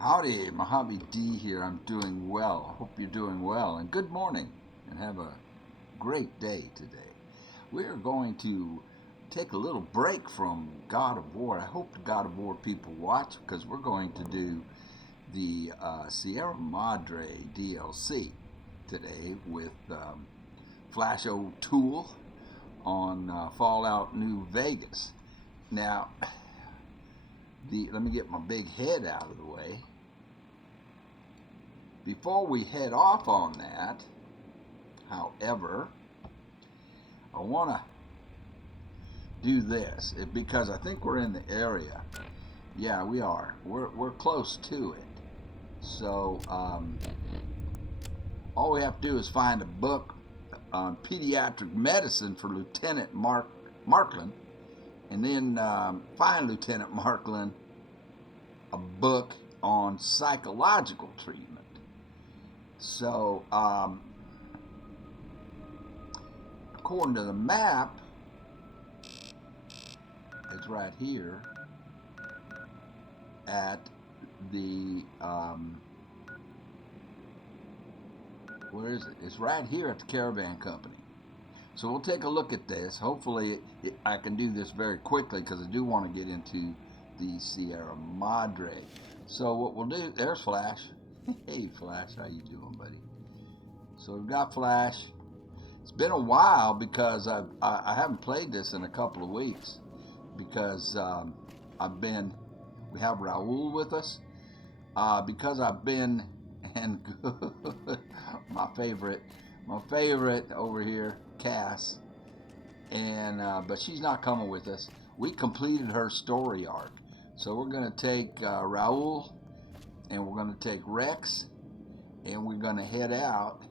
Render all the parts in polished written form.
Howdy, Mojave D here. I'm doing well. Hope you're doing well. And good morning, and have a great day today. We're going to take a little break from God of War. I hope the God of War people watch because we're going to do the Sierra Madre DLC today with Flash O'Toole on Fallout New Vegas. Now, let me get my big head out of the way. Before we head off on that, however, I want to do this because I think we're in the area. Yeah, we are. We're close to it. So all we have to do is find a book on pediatric medicine for Lieutenant Markland, and then find Lieutenant Markland a book on psychological treatment. So, according to the map, it's right here at the, where is it? It's right here at the Caravan Company. So we'll take a look at this. Hopefully I can do this very quickly because I do want to get into the Sierra Madre. So what we'll do, there's Flash. Hey Flash, how you doing, buddy? So we've got Flash. It's been a while because I haven't played this in a couple of weeks because we have Raul with us because I've been and my favorite over here, Cass, and but she's not coming with us. We completed her story arc, so we're going to take Raul, and we're going to take Rex, and we're going to head out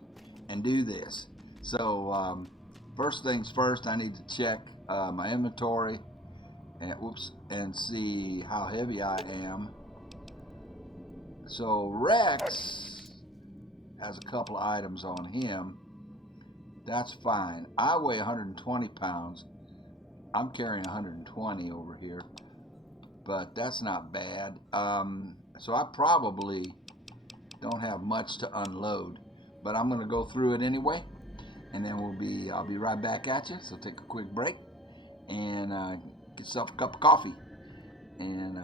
and do this. So first things first, I need to check my inventory and see how heavy I am. So Rex has a couple of items on him. That's fine. I weigh 120 pounds. I'm carrying 120 over here, but that's not bad. So I probably don't have much to unload, but I'm going to go through it anyway, and then I'll be right back at you. So take a quick break and get yourself a cup of coffee, and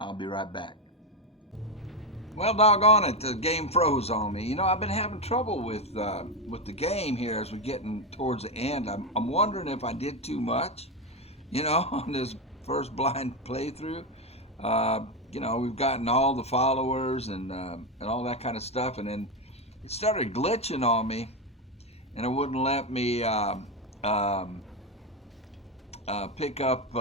I'll be right back. Well, doggone it, the game froze on me. You know, I've been having trouble with the game here as we're getting towards the end. I'm wondering if I did too much, you know, on this first blind playthrough. You know, we've gotten all the followers and all that kind of stuff, and then it started glitching on me, and it wouldn't let me pick up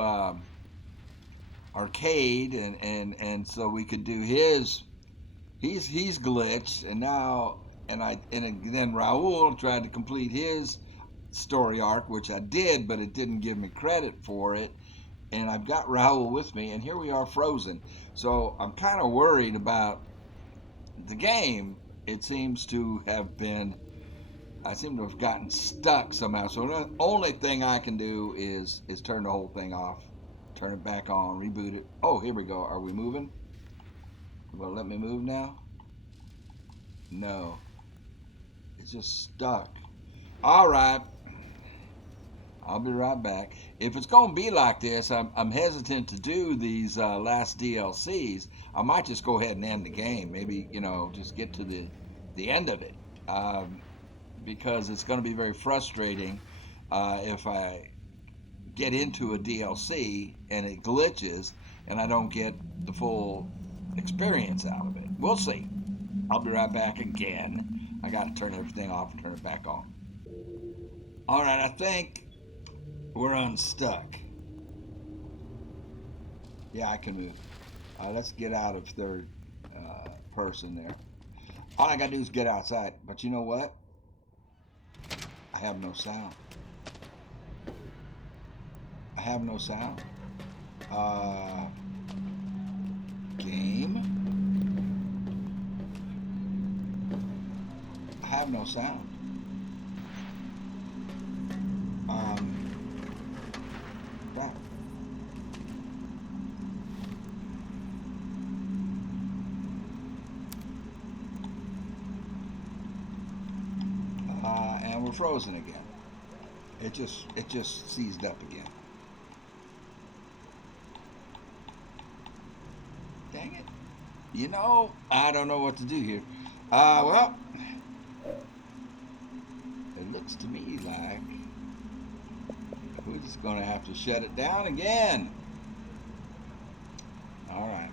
Arcade, and so we could do his. He's glitched, and then Raul tried to complete his story arc, which I did, but it didn't give me credit for it. And I've got Raul with me, and here we are frozen. So I'm kind of worried about the game. It seems to have I seem to have gotten stuck somehow. So the only thing I can do is turn the whole thing off, turn it back on, reboot it. Oh, here we go. Are we moving? Well, let me move now? No. It's just stuck. All right. I'll be right back. If it's going to be like this, I'm hesitant to do these last DLCs. I might just go ahead and end the game. Maybe, you know, just get to the end of it. Because it's going to be very frustrating if I get into a DLC and it glitches and I don't get the full experience out of it. We'll see. I'll be right back again. I got to turn everything off and turn it back on. All right, I think we're unstuck. Yeah, I can move. Let's get out of third person there. All I got to do is get outside. But you know what? I have no sound. I have no sound. Game? I have no sound. That. we're frozen again. It just seized up again. Dang it. I don't know what to do here. Well, it looks to me like we're just going to have to shut it down again. All right.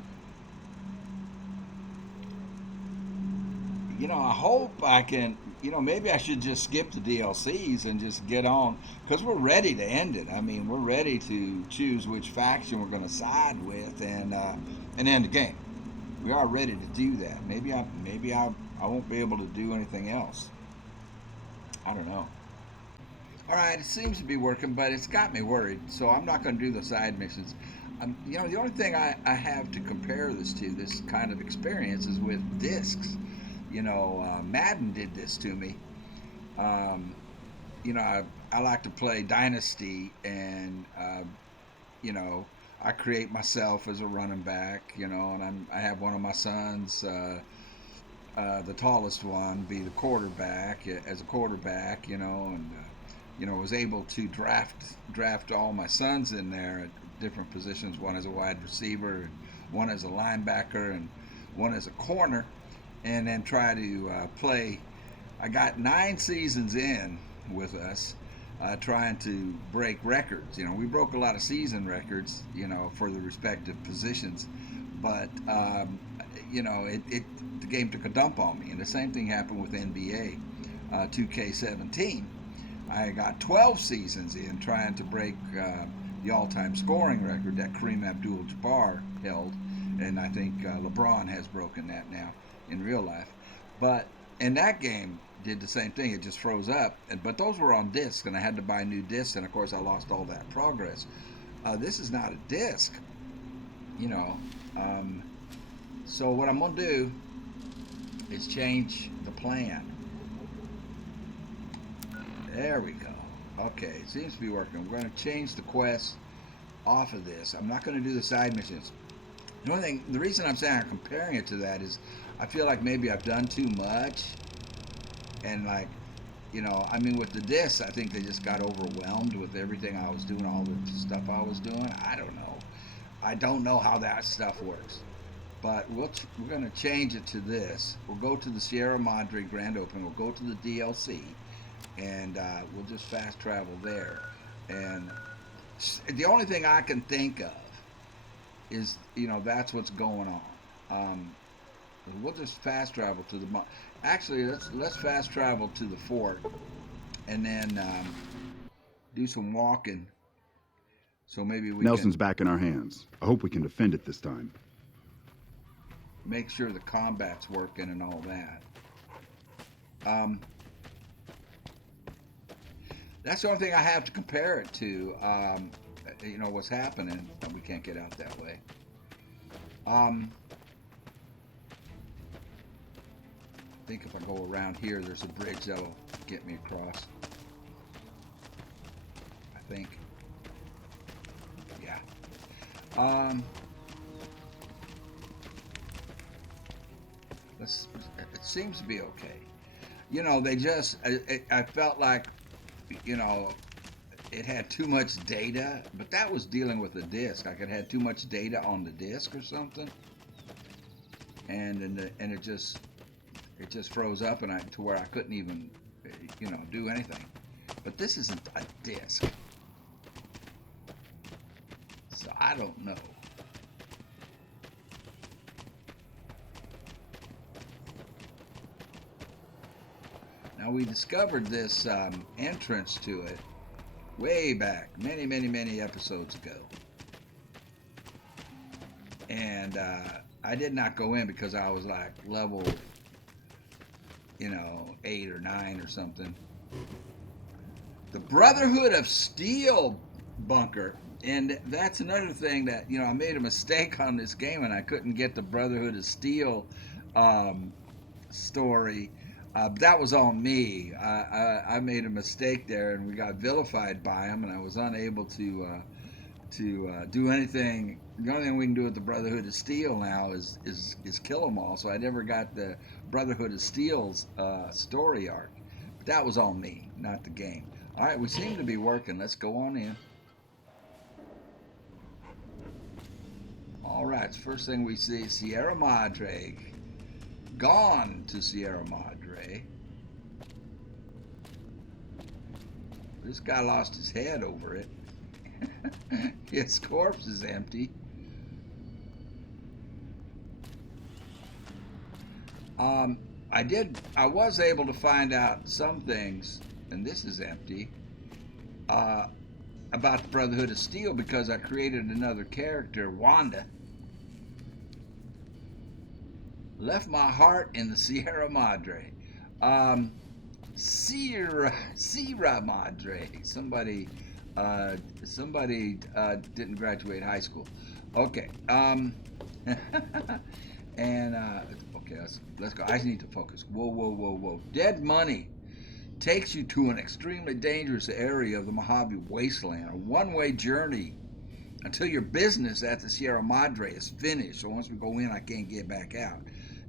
I hope I can, maybe I should just skip the DLCs and just get on, because we're ready to end it. I mean, we're ready to choose which faction we're going to side with and end the game. We are ready to do that. Maybe I won't be able to do anything else. I don't know. All right, it seems to be working, but it's got me worried, so I'm not going to do the side missions. The only thing I have to compare this to, this kind of experience, is with discs. Madden did this to me. Um, I like to play Dynasty, and I create myself as a running back. And I have one of my sons, the tallest one, be the quarterback as a quarterback. And was able to draft all my sons in there at different positions. One as a wide receiver, and one as a linebacker, and one as a corner, and then try to play. I got 9 seasons in with us, trying to break records. We broke a lot of season records, for the respective positions, but the game took a dump on me, and the same thing happened with NBA 2K17. I got 12 seasons in trying to break the all-time scoring record that Kareem Abdul-Jabbar held, and I think LeBron has broken that now in real life. But in that game, did the same thing. It just froze up. But those were on disc, and I had to buy new discs, and of course I lost all that progress. This is not a disc, you know. So what I'm gonna do is change the plan. There we go. Okay, it seems to be working. We're gonna change the quest off of this. I'm not gonna do the side missions. The only thing, the reason I'm saying I'm comparing it to that is I feel like maybe I've done too much, and like, I mean, with the discs, I think they just got overwhelmed with everything I was doing, all the stuff I was doing. I don't know. I don't know how that stuff works. But we're going to change it to this. We'll go to the Sierra Madre Grand Opening. We'll go to the DLC, and we'll just fast travel there. And the only thing I can think of is, that's what's going on. We'll just fast travel to the. Actually, let's fast travel to the fort, and then do some walking. So maybe we Nelson's can back in our hands. I hope we can defend it this time. make sure the combat's working and all that. Um, that's the only thing I have to compare it to. What's happening. We can't get out that way. I think if I go around here, there's a bridge that'll get me across. I think. Yeah. It seems to be okay. They just. I felt like, it had too much data, but that was dealing with the disk. Like it had too much data on the disk or something, and it just froze up, and to where I couldn't even, do anything. But this isn't a disk, so I don't know. Now we discovered this entrance to it way back, many, many, many episodes ago, and I did not go in because I was like level, 8 or 9 or something. The Brotherhood of Steel bunker. And that's another thing that, I made a mistake on this game, and I couldn't get the Brotherhood of Steel story. That was on me. I made a mistake there, and we got vilified by him, and I was unable to do anything. The only thing we can do with the Brotherhood of Steel now is kill them all. So I never got the Brotherhood of Steel's story arc, That was on me, not the game. All right, we seem to be working. Let's go on in. All right, first thing we see, Sierra Madre. Gone to Sierra Madre. This guy lost his head over it. His corpse is empty. I was able to find out some things, and this is empty, about the Brotherhood of Steel because I created another character, Wanda. Left my heart in the Sierra Madre. Sierra Madre. Somebody didn't graduate high school. Okay. And okay, let's go. I just need to focus. Whoa. Dead money takes you to an extremely dangerous area of the Mojave Wasteland, a one-way journey until your business at the Sierra Madre is finished. So once we go in, I can't get back out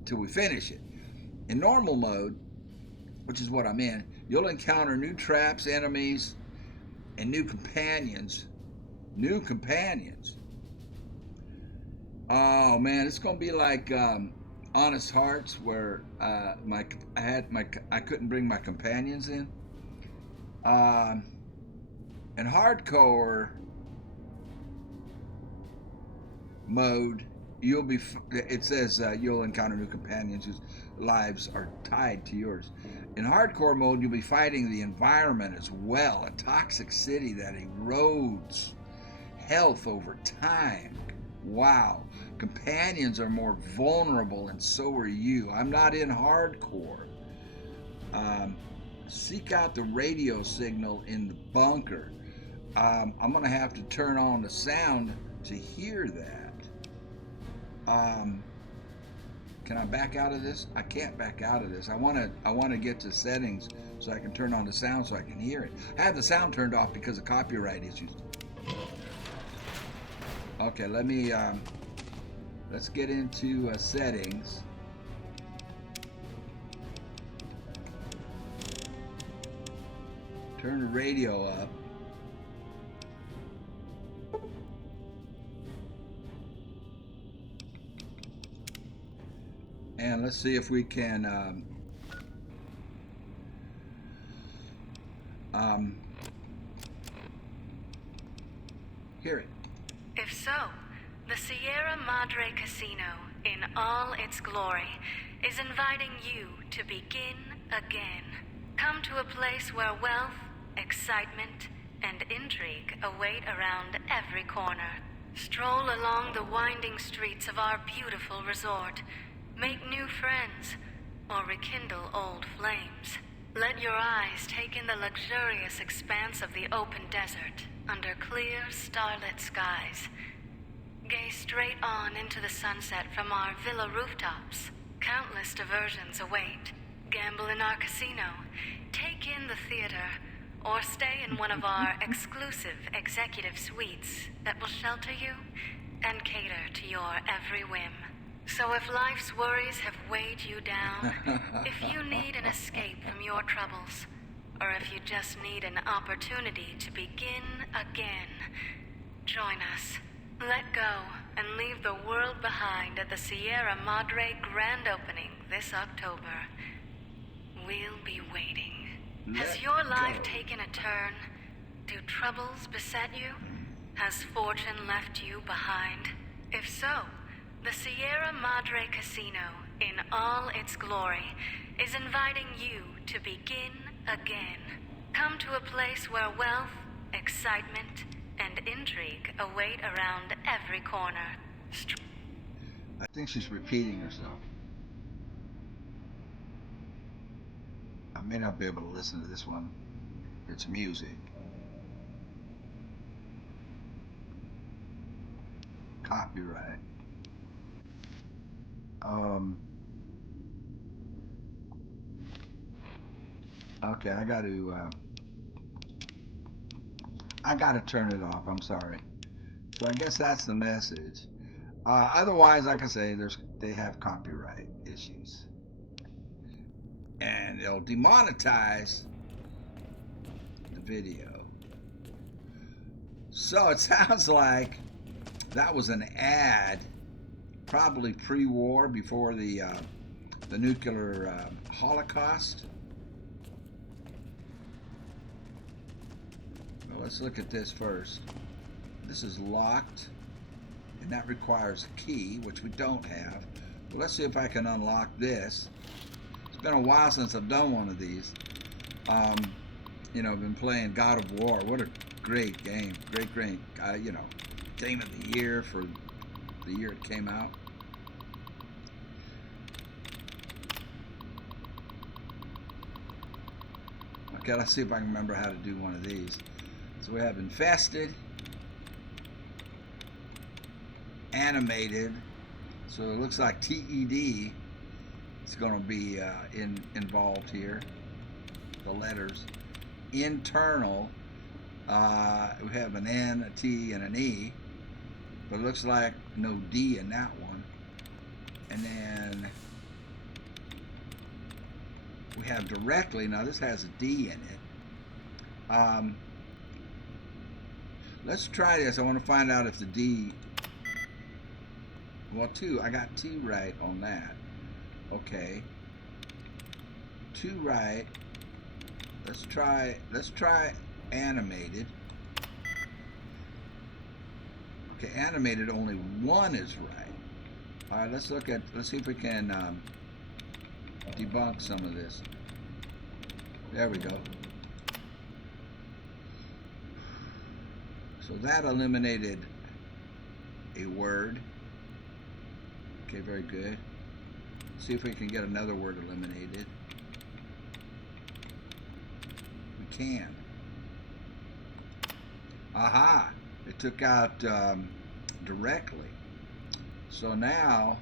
till we finish it. In normal mode, which is what I'm in, you'll encounter new traps, enemies, and new companions. Oh man, it's gonna be like Honest Hearts, where I couldn't bring my companions in. In hardcore mode, it says you'll encounter new companions whose lives are tied to yours. In hardcore mode, you'll be fighting the environment as well, a toxic city that erodes health over time. Wow. Companions are more vulnerable, and so are you. I'm not in hardcore. Seek out the radio signal in the bunker. I'm going to have to turn on the sound to hear that. Can I back out of this? I can't back out of this. I want to get to settings so I can turn on the sound so I can hear it. I have the sound turned off because of copyright issues. Okay, let's get into settings. Turn the radio up. And let's see if we can hear it. If so, the Sierra Madre Casino, in all its glory, is inviting you to begin again. Come to a place where wealth, excitement, and intrigue await around every corner. Stroll along the winding streets of our beautiful resort. Make new friends, or rekindle old flames. Let your eyes take in the luxurious expanse of the open desert under clear, starlit skies. Gaze straight on into the sunset from our villa rooftops. Countless diversions await. Gamble in our casino, take in the theater, or stay in one of our exclusive executive suites that will shelter you and cater to your every whim. So if life's worries have weighed you down, if you need an escape from your troubles, or if you just need an opportunity to begin again, join us. Let go and leave the world behind at the Sierra Madre grand opening this October. We'll be waiting. Has your life taken a turn? Do troubles beset you? Has fortune left you behind? If so, the Sierra Madre Casino, in all its glory, is inviting you to begin again. Come to a place where wealth, excitement, and intrigue await around every corner. I think she's repeating herself. I may not be able to listen to this one. It's music. Copyright. Okay, I gotta turn it off. I'm sorry. So I guess that's the message. Otherwise, like I say, they have copyright issues. and it'll demonetize the video. So it sounds like that was an ad, probably pre-war, before the nuclear holocaust. Well, let's look at this first. This is locked, and that requires a key, which we don't have. Well, let's see if I can unlock this. It's been a while since I've done one of these. You know, I've been playing God of War. What a great game. Great. You know, game of the year for the year it came out. Okay, let's see if I can remember how to do one of these. So we have infested, animated. So it looks like TED is going to be involved here. The letters. Internal. We have an N, a T, and an E. But it looks like no D in that one. And then we have directly. Now this has a D in it. Let's try this. I want to find out if the D. Well, 2. I got 2 right on that. Okay. 2 right. Let's try animated. Okay, animated, only 1 is right. All right, let's see if we can debunk some of this. There we go. So that eliminated a word. Okay, very good. See if we can get another word eliminated. We can. Aha! It took out directly. So now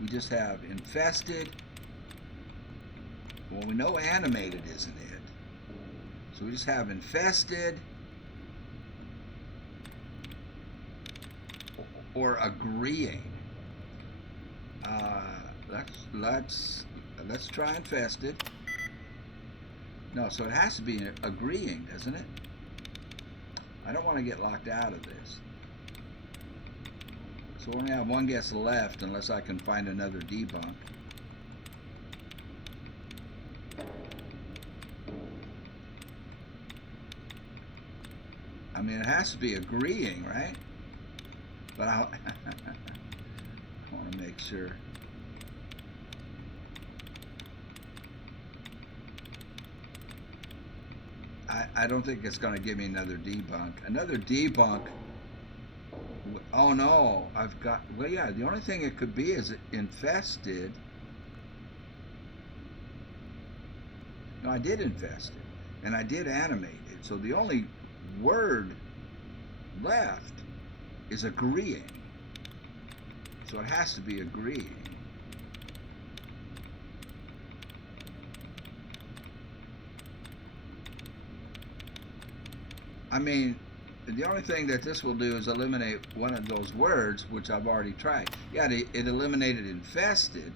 we just have infested. Well, we know animated isn't it. So we just have infested or agreeing. Let's try infested. No, so it has to be agreeing, doesn't it? I don't want to get locked out of this. So we only have 1 guess left unless I can find another debunk. I mean, it has to be agreeing, right? But I want to make sure. I don't think it's going to give me another debunk. Another debunk. Oh no, I've got. Well, yeah. The only thing it could be is infested. No, I did infested, and I did animate it. So the only word left is agreeing. So it has to be agreeing. I mean, the only thing that this will do is eliminate one of those words, which I've already tried. Yeah, it eliminated infested,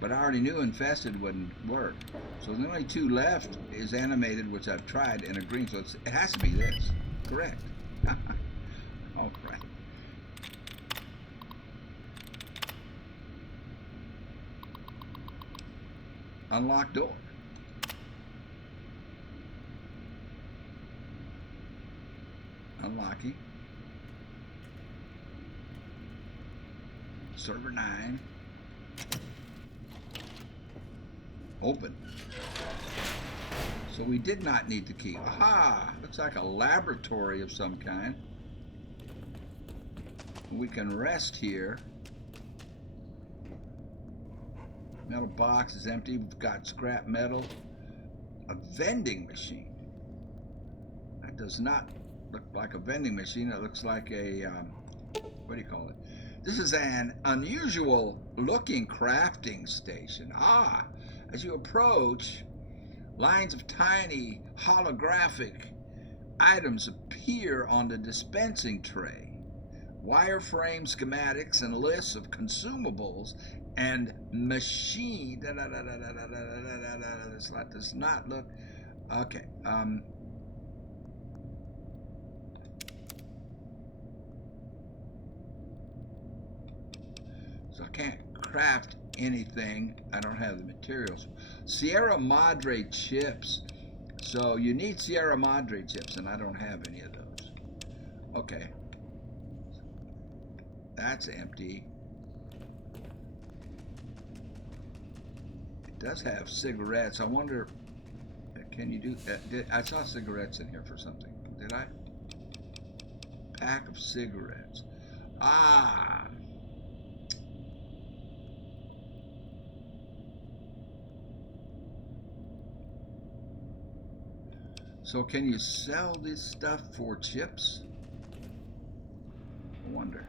but I already knew infested wouldn't work. So the only 2 left is animated, which I've tried, and agreeing. So it has to be this. Correct. All right. Unlock door. Unlocking. Server 9. Open. So we did not need the key. Aha! Looks like a laboratory of some kind. We can rest here. Metal box is empty. We've got scrap metal. A vending machine. That does not look like a vending machine. It looks like a, what do you call it? This is an unusual looking crafting station. Ah, as you approach, lines of tiny holographic items appear on the dispensing tray. wireframe schematics and lists of consumables and machine. This does not look okay. So I can't craft anything. I don't have the materials. Sierra Madre chips. So you need Sierra Madre chips, and I don't have any of those. Okay. That's empty. It does have cigarettes. I wonder, can you do that? I saw cigarettes in here for something. Did I? Pack of cigarettes. Ah. So can you sell this stuff for chips? I wonder.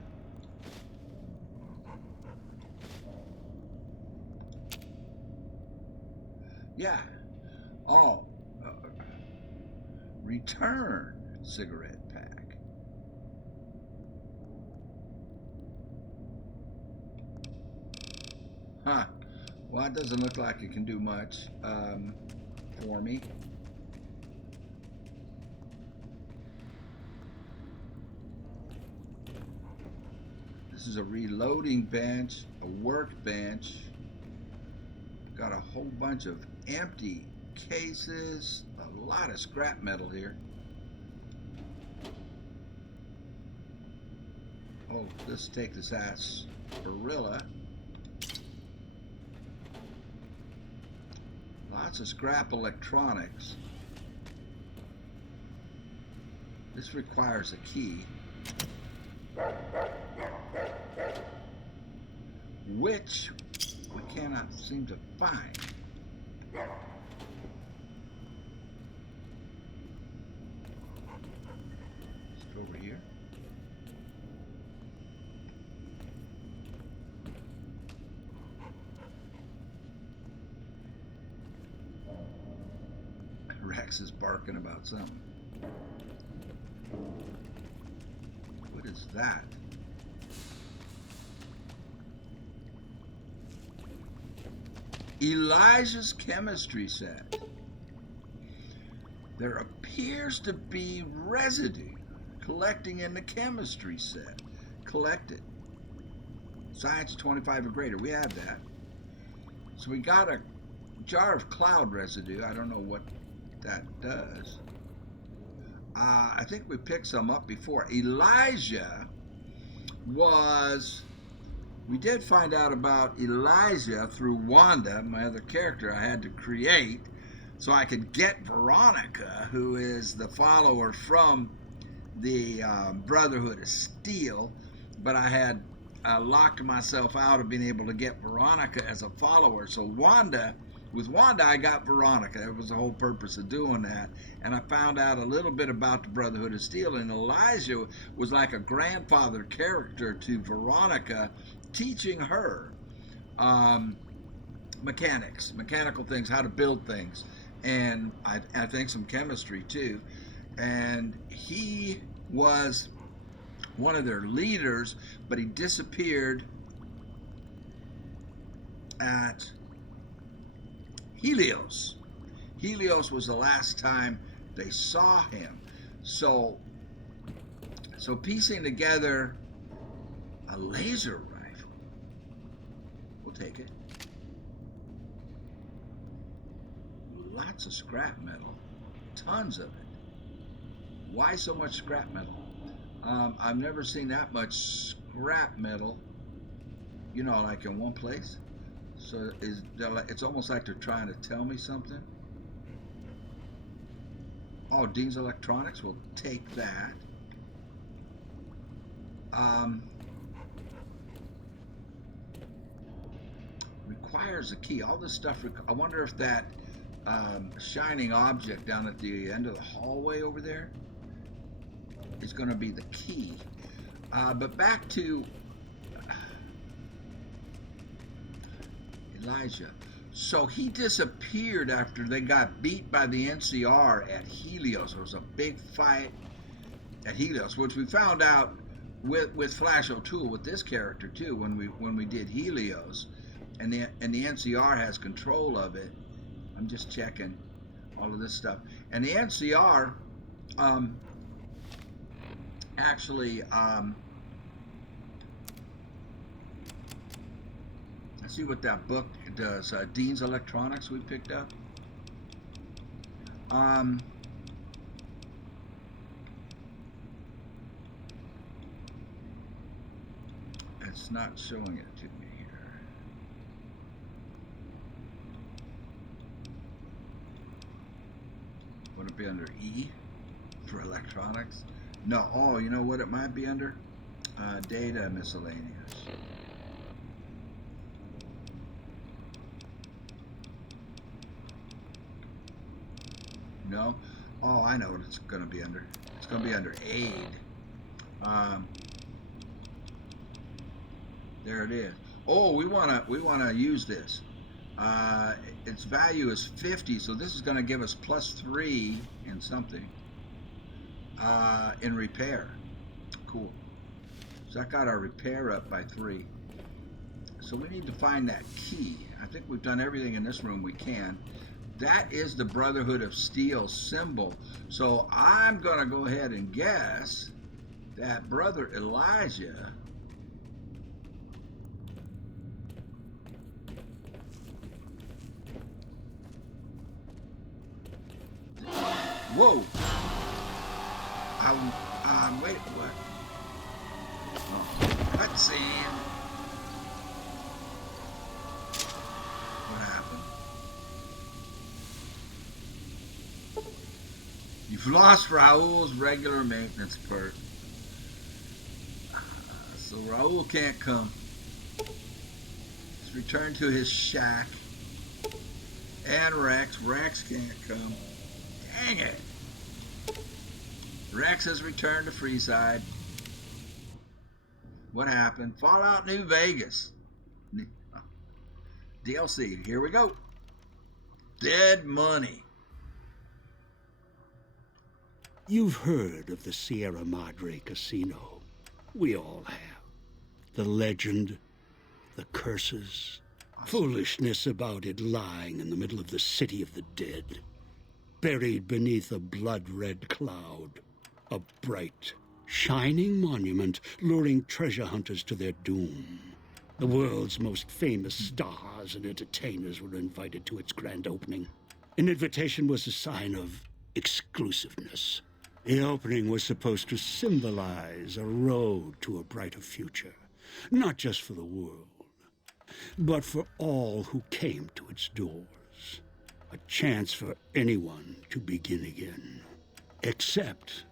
Yeah. Oh. Return cigarette pack. Huh. Well, it doesn't look like it can do much for me. This is a reloading bench, a workbench. Got a whole bunch of empty cases, a lot of scrap metal here. Oh, let's take this sarsaparilla. Lots of scrap electronics. This requires a key, which we cannot seem to find. Just over here. Rex is barking about something. What is that? Elijah's chemistry set. There appears to be residue collecting in the chemistry set. Collected. Science 25 or greater. We have that. So we got a jar of cloud residue. I don't know what that does. I think we picked some up before. Elijah was... We did find out about Elijah through Wanda, my other character I had to create, so I could get Veronica, who is the follower from the Brotherhood of Steel, but I had locked myself out of being able to get Veronica as a follower. So with Wanda, I got Veronica. That was the whole purpose of doing that. And I found out a little bit about the Brotherhood of Steel, and Elijah was like a grandfather character to Veronica, teaching her mechanical things, how to build things, and I think some chemistry too. And he was one of their leaders, but he disappeared at Helios. Helios was the last time they saw him. So piecing together a laser rifle, we'll take it. Lots of scrap metal, tons of it. Why so much scrap metal? I've never seen that much scrap metal, like in one place. So it's almost like they're trying to tell me something. Oh, Dean's Electronics, we'll take that. Requires a key. All this stuff, I wonder if that shining object down at the end of the hallway over there is going to be the key. But back to Elijah. So he disappeared after they got beat by the NCR at Helios. There was a big fight at Helios, which we found out with Flash O'Toole, with this character too, when we did Helios, and the NCR has control of it. I'm just checking all of this stuff, and the NCR actually let's see what that book does. Dean's Electronics we picked up. It's not showing it to me here. Would it be under E for electronics? No. Oh, you know what it might be under? Data miscellaneous. No? Oh, I know what it's going to be under. It's going to be under aid. There it is. Oh, we wanna use this. Its value is 50, so this is going to give us +3 in something. In repair. Cool. So that got our repair up by 3. So we need to find that key. I think we've done everything in this room we can. That is the Brotherhood of Steel symbol. So I'm going to go ahead and guess that Brother Elijah whoa! Wait, what? Oh, cutscene. What happened? You've lost Raul's regular maintenance perk. So Raul can't come. He's returned to his shack. And Rex. Rex can't come. Dang it. Rex has returned to Freeside. What happened? Fallout New Vegas. DLC. Here we go. Dead money. You've heard of the Sierra Madre Casino. We all have. The legend, the curses, foolishness about it lying in the middle of the city of the dead, buried beneath a blood-red cloud, a bright, shining monument luring treasure hunters to their doom. The world's most famous stars and entertainers were invited to its grand opening. An invitation was a sign of exclusiveness. The opening was supposed to symbolize a road to a brighter future, not just for the world, but for all who came to its doors. A chance for anyone to begin again. Except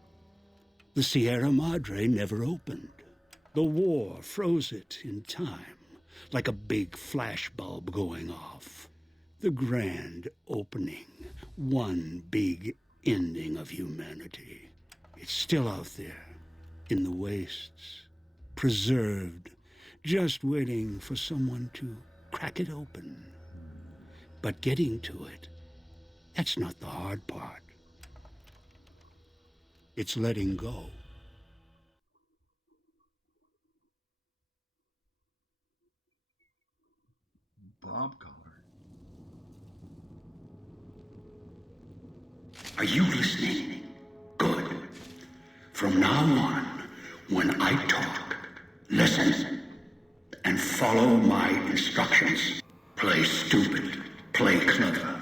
the Sierra Madre never opened. The war froze it in time, like a big flashbulb going off. The grand opening, one big ending of humanity. It's still out there, in the wastes, preserved, just waiting for someone to crack it open. But getting to it, that's not the hard part. It's letting go. Bob color. Are you listening? Good. From now on, when I talk, listen and follow my instructions. Play stupid, play clever.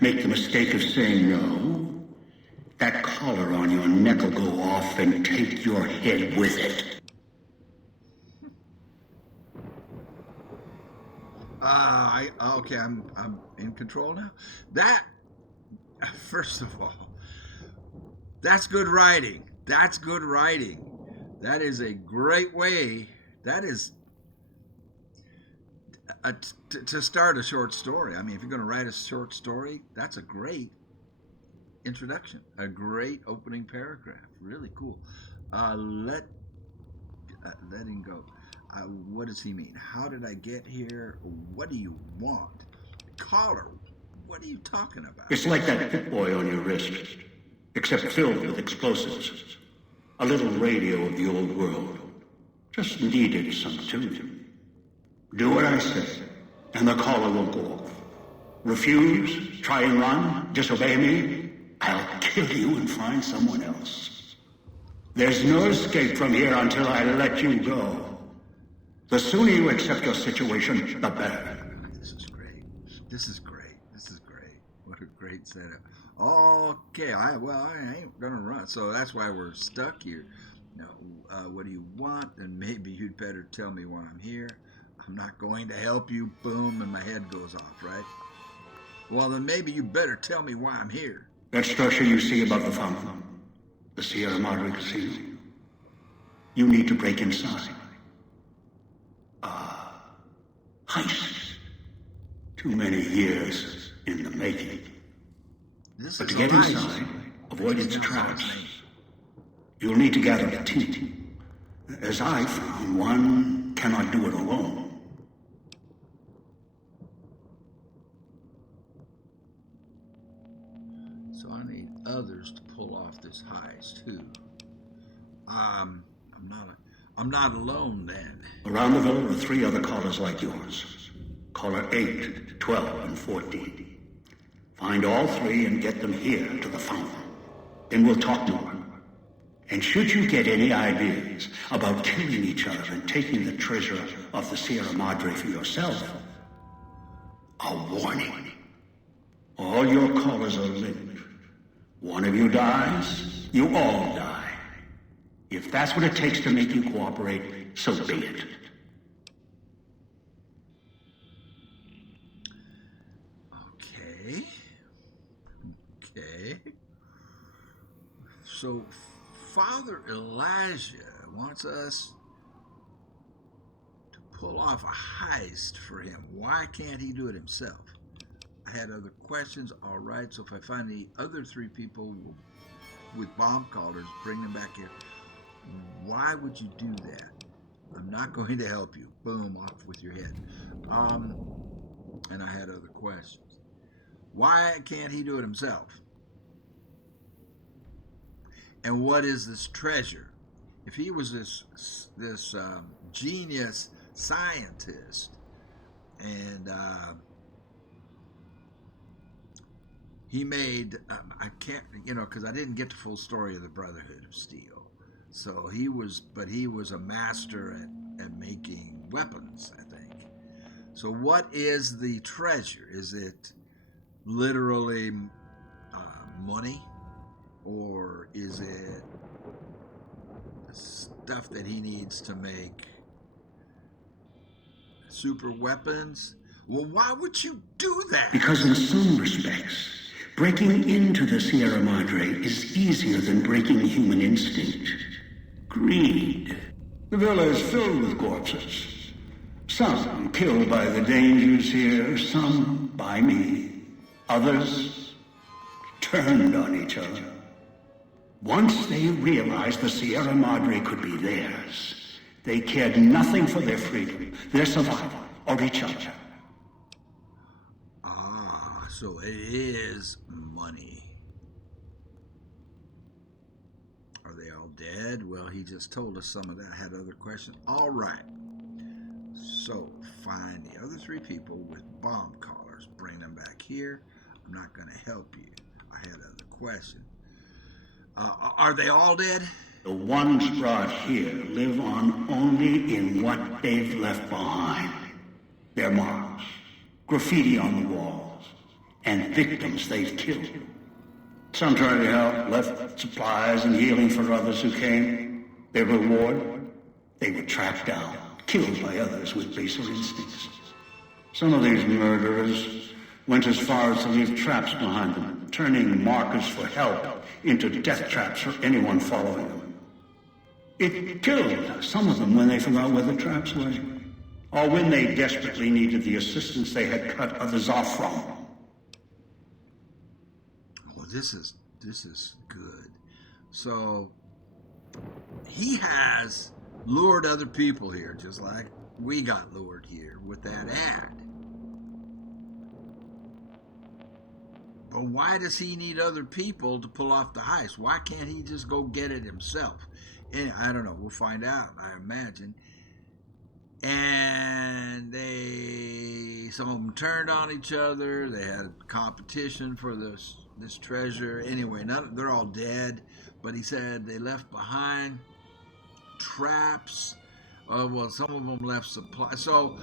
Make the mistake of saying no. That collar on your neck will go off and take your head with it. Okay, I'm in control now. That, first of all, that's good writing. That's good writing. That is a great way. That is to start a short story. I mean, if you're going to write a short story, that's a great introduction, a great opening paragraph. Really cool. Letting go. What does he mean? How did I get here? What do you want? Collar. What are you talking about? It's like that Pip Boy on your wrist, except filled with explosives. A little radio of the old world. Just needed some tuning. Do what I say, and the collar will go off. Refuse, try and run, disobey me, I'll kill you and find someone else. There's no escape from here until I let you go. The sooner you accept your situation, the better. This is great. This is great. This is great. What a great setup. Okay, I ain't gonna run. So that's why we're stuck here. Now, what do you want? And maybe you'd better tell me why I'm here. I'm not going to help you. Boom, and my head goes off, right? Well, then maybe you better tell me why I'm here. That structure you see above the fountain, the Sierra Madre Casino. You need to break inside. Heist. Too many years in the making. But to get inside, avoid its traps. You'll need to gather a team. As I found, one cannot do it alone. So I need others to pull off this heist too. I'm not alone then. Around the villa are 3 other callers like yours. Caller 8, 12, and 14. Find all 3 and get them here to the fountain. Then we'll talk more. And should you get any ideas about killing each other and taking the treasure of the Sierra Madre for yourself, a warning. All your callers are linked. One of you dies, you all die. If that's what it takes to make you cooperate, so be it. Okay. So Father Elijah wants us to pull off a heist for him. Why can't he do it himself? I had other questions. All right, so if I find the other 3 people with bomb callers, bring them back here. Why would you do that? I'm not going to help you. Boom, off with your head. And I had other questions. Why can't he do it himself? And what is this treasure? If he was this genius scientist, and he made I can't, because I didn't get the full story of the Brotherhood of Steel. So he was a master at making weapons, I think. So what is the treasure? Is it literally money? Or is it stuff that he needs to make super weapons? Well, why would you do that? Because in some respects, breaking into the Sierra Madre is easier than breaking human instinct. Greed. The villa is filled with corpses. Some killed by the dangers here, some by me. Others turned on each other. Once they realized the Sierra Madre could be theirs, they cared nothing for their freedom, their survival, or each other. Ah, so it is money. Are they all dead? Well, he just told us some of that. I had other questions. All right. So, find the other 3 people with bomb collars. Bring them back here. I'm not going to help you. I had other questions. Are they all dead? The ones brought here live on only in what they've left behind. Their marks, graffiti on the walls, and victims they've killed. Some tried to help, left supplies and healing for others who came. Their reward? They were tracked down, killed by others with baser instincts. Some of these murderers went as far as to leave traps behind them, turning markers for help into death traps for anyone following them. It killed some of them when they forgot where the traps were, or when they desperately needed the assistance they had cut others off from. Oh, this is good. So he has lured other people here, just like we got lured here with that ad. But why does he need other people to pull off the heist? Why can't he just go get it himself? And I don't know. We'll find out, I imagine. and some of them turned on each other. They had competition for this treasure. Anyway, they're all dead. But he said they left behind traps. Well, some of them left supplies. So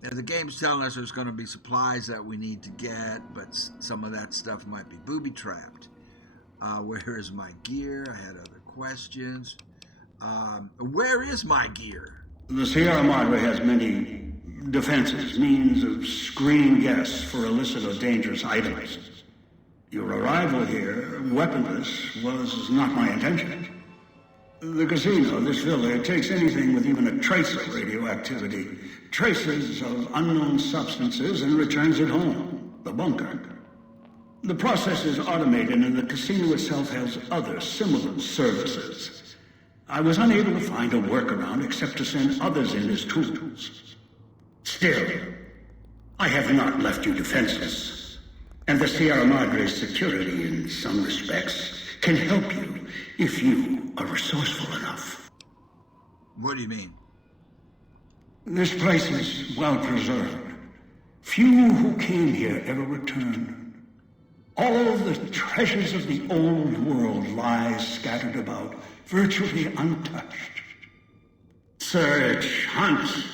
the game's telling us there's going to be supplies that we need to get, but some of that stuff might be booby-trapped. Where is my gear? I had other questions. Where is my gear? The Sierra Madre has many defenses, means of screening guests for illicit or dangerous items. Your arrival here, weaponless, was not my intention. The casino, this villa, it takes anything with even a trace of radioactivity, traces of unknown substances, and returns it home, the bunker. The process is automated, and the casino itself has other similar services. I was unable to find a workaround except to send others in as tools. Still, I have not left you defenseless, and the Sierra Madre's security, in some respects, can help you if you are resourceful enough. What do you mean? This place is well preserved. Few who came here ever returned. All the treasures of the old world lie scattered about, virtually untouched. Search, hunt,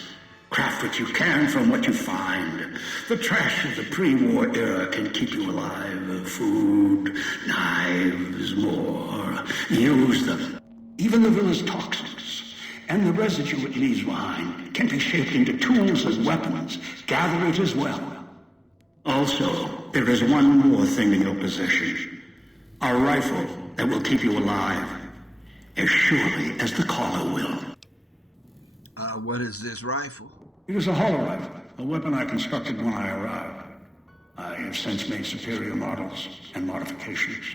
craft what you can from what you find. The trash of the pre-war era can keep you alive. Food, knives, more. Use them. Even the villa's toxins and the residue it leaves behind can be shaped into tools and weapons. Gather it as well. Also, there is one more thing in your possession. A rifle that will keep you alive, as surely as the caller will. What is this rifle? It is a hollow rifle, a weapon I constructed when I arrived. I have since made superior models and modifications.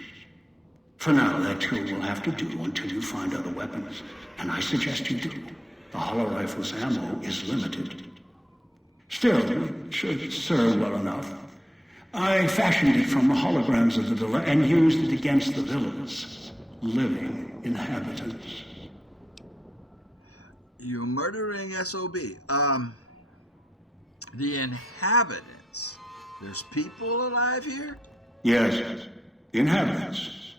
For now, that too will have to do until you find other weapons, and I suggest you do. The hollow rifle's ammo is limited. Still, it should serve well enough. I fashioned it from the holograms of the villa and used it against the villa's living inhabitants. You're murdering SOB. The inhabitants. There's people alive here? Yes, the inhabitants.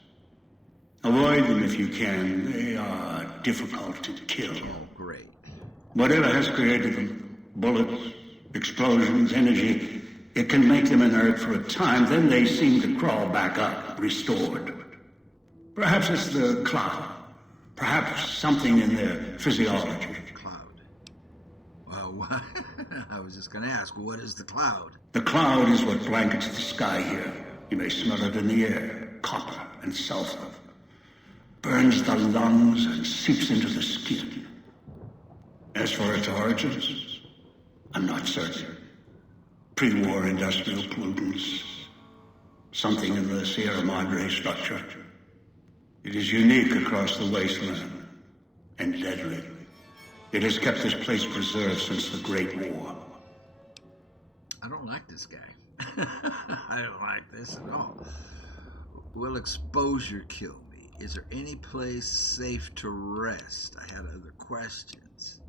Avoid them if you can. They are difficult to kill. Great. Whatever has created them, bullets, explosions, energy, it can make them inert for a time, then they seem to crawl back up, restored. Perhaps it's the cloud. Perhaps something in their physiology. Cloud. Well, what? I was just going to ask, what is the cloud? The cloud is what blankets the sky here. You may smell it in the air. Copper and sulfur. Burns the lungs and seeps into the skin. As for its origins, I'm not certain. Pre-war industrial pollutants. Something in the Sierra Madre structure. It is unique across the wasteland, and deadly. It has kept this place preserved since the Great War. I don't like this guy. I don't like this at all. Will exposure kill me? Is there any place safe to rest? I had other questions.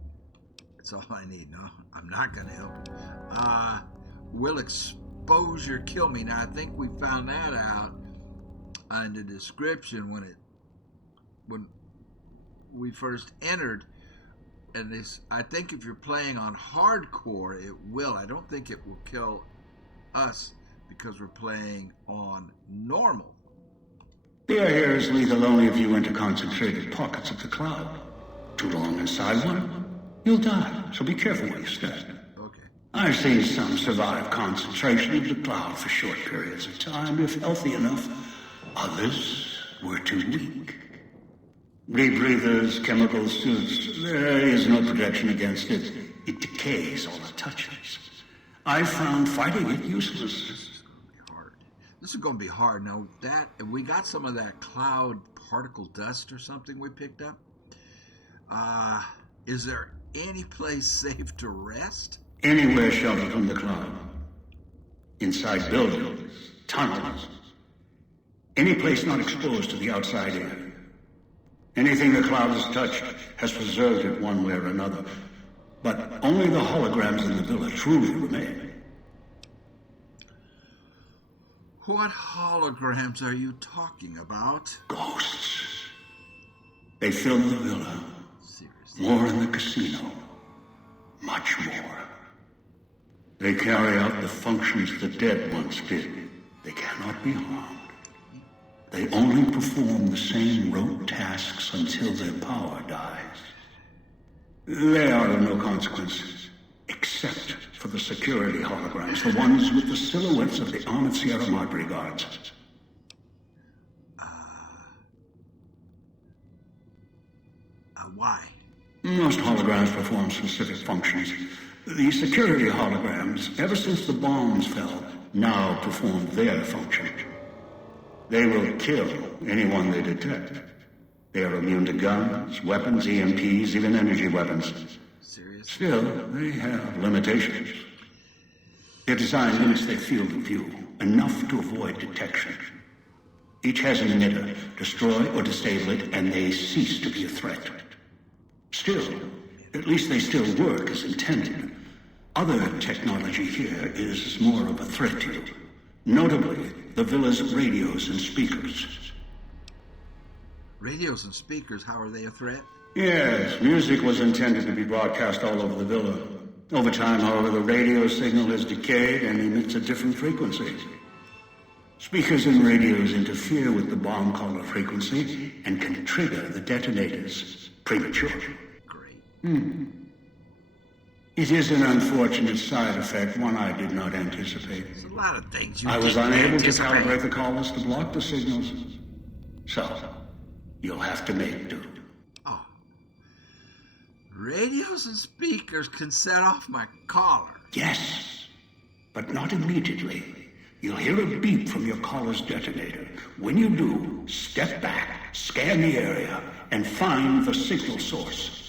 That's all I need. No, I'm not going to help. Will exposure kill me? Now, I think we found that out in the description when we first entered. And this, I think if you're playing on hardcore, it will. I don't think it will kill us because we're playing on normal. The air here is lethal only if you enter concentrated pockets of the cloud. Too long inside one, you'll die. So be careful where you step. Okay. I've seen some survive concentration of the cloud for short periods of time, if healthy enough. Others were too weak. Rebreathers, chemical suits, there is no protection against it. It decays all it touches. I found fighting it useless. This is going to be hard. Now, we got some of that cloud particle dust or something we picked up. Is there any place safe to rest? Anywhere sheltered from the cloud. Inside buildings, tunnels. Any place not exposed to the outside air. Anything the cloud has touched has preserved it one way or another. but only the holograms in the villa truly remain. What holograms are you talking about? Ghosts. They fill the villa. Seriously? More in the casino. Much more. They carry out the functions the dead once did. They cannot be harmed. They only perform the same rote tasks until their power dies. They are of no consequence, except for the security holograms, the ones with the silhouettes of the armored Sierra Madre guards. Why? Most holograms perform specific functions. The security holograms, ever since the bombs fell, now perform their function. They will kill anyone they detect. They are immune to guns, weapons, EMPs, even energy weapons. Seriously? Still, they have limitations. Their design limits their field of view, enough to avoid detection. Each has an emitter. Destroy or disable it, and they cease to be a threat. Still, at least they still work as intended. Other technology here is more of a threat to you. Notably, the villa's radios and speakers. Radios and speakers, how are they a threat? Yes, music was intended to be broadcast all over the villa. Over time, however, the radio signal has decayed and emits a different frequency. Speakers and radios interfere with the bomb caller frequency and can trigger the detonators prematurely. Great. It is an unfortunate side effect, one I did not anticipate. There's a lot of things you I was didn't unable to anticipate. calibrate the callers to block the signals. So, you'll have to make do. Oh. Radios and speakers can set off my collar. Yes, but not immediately. You'll hear a beep from your collar's detonator. When you do, step back, scan the area, and find the signal source.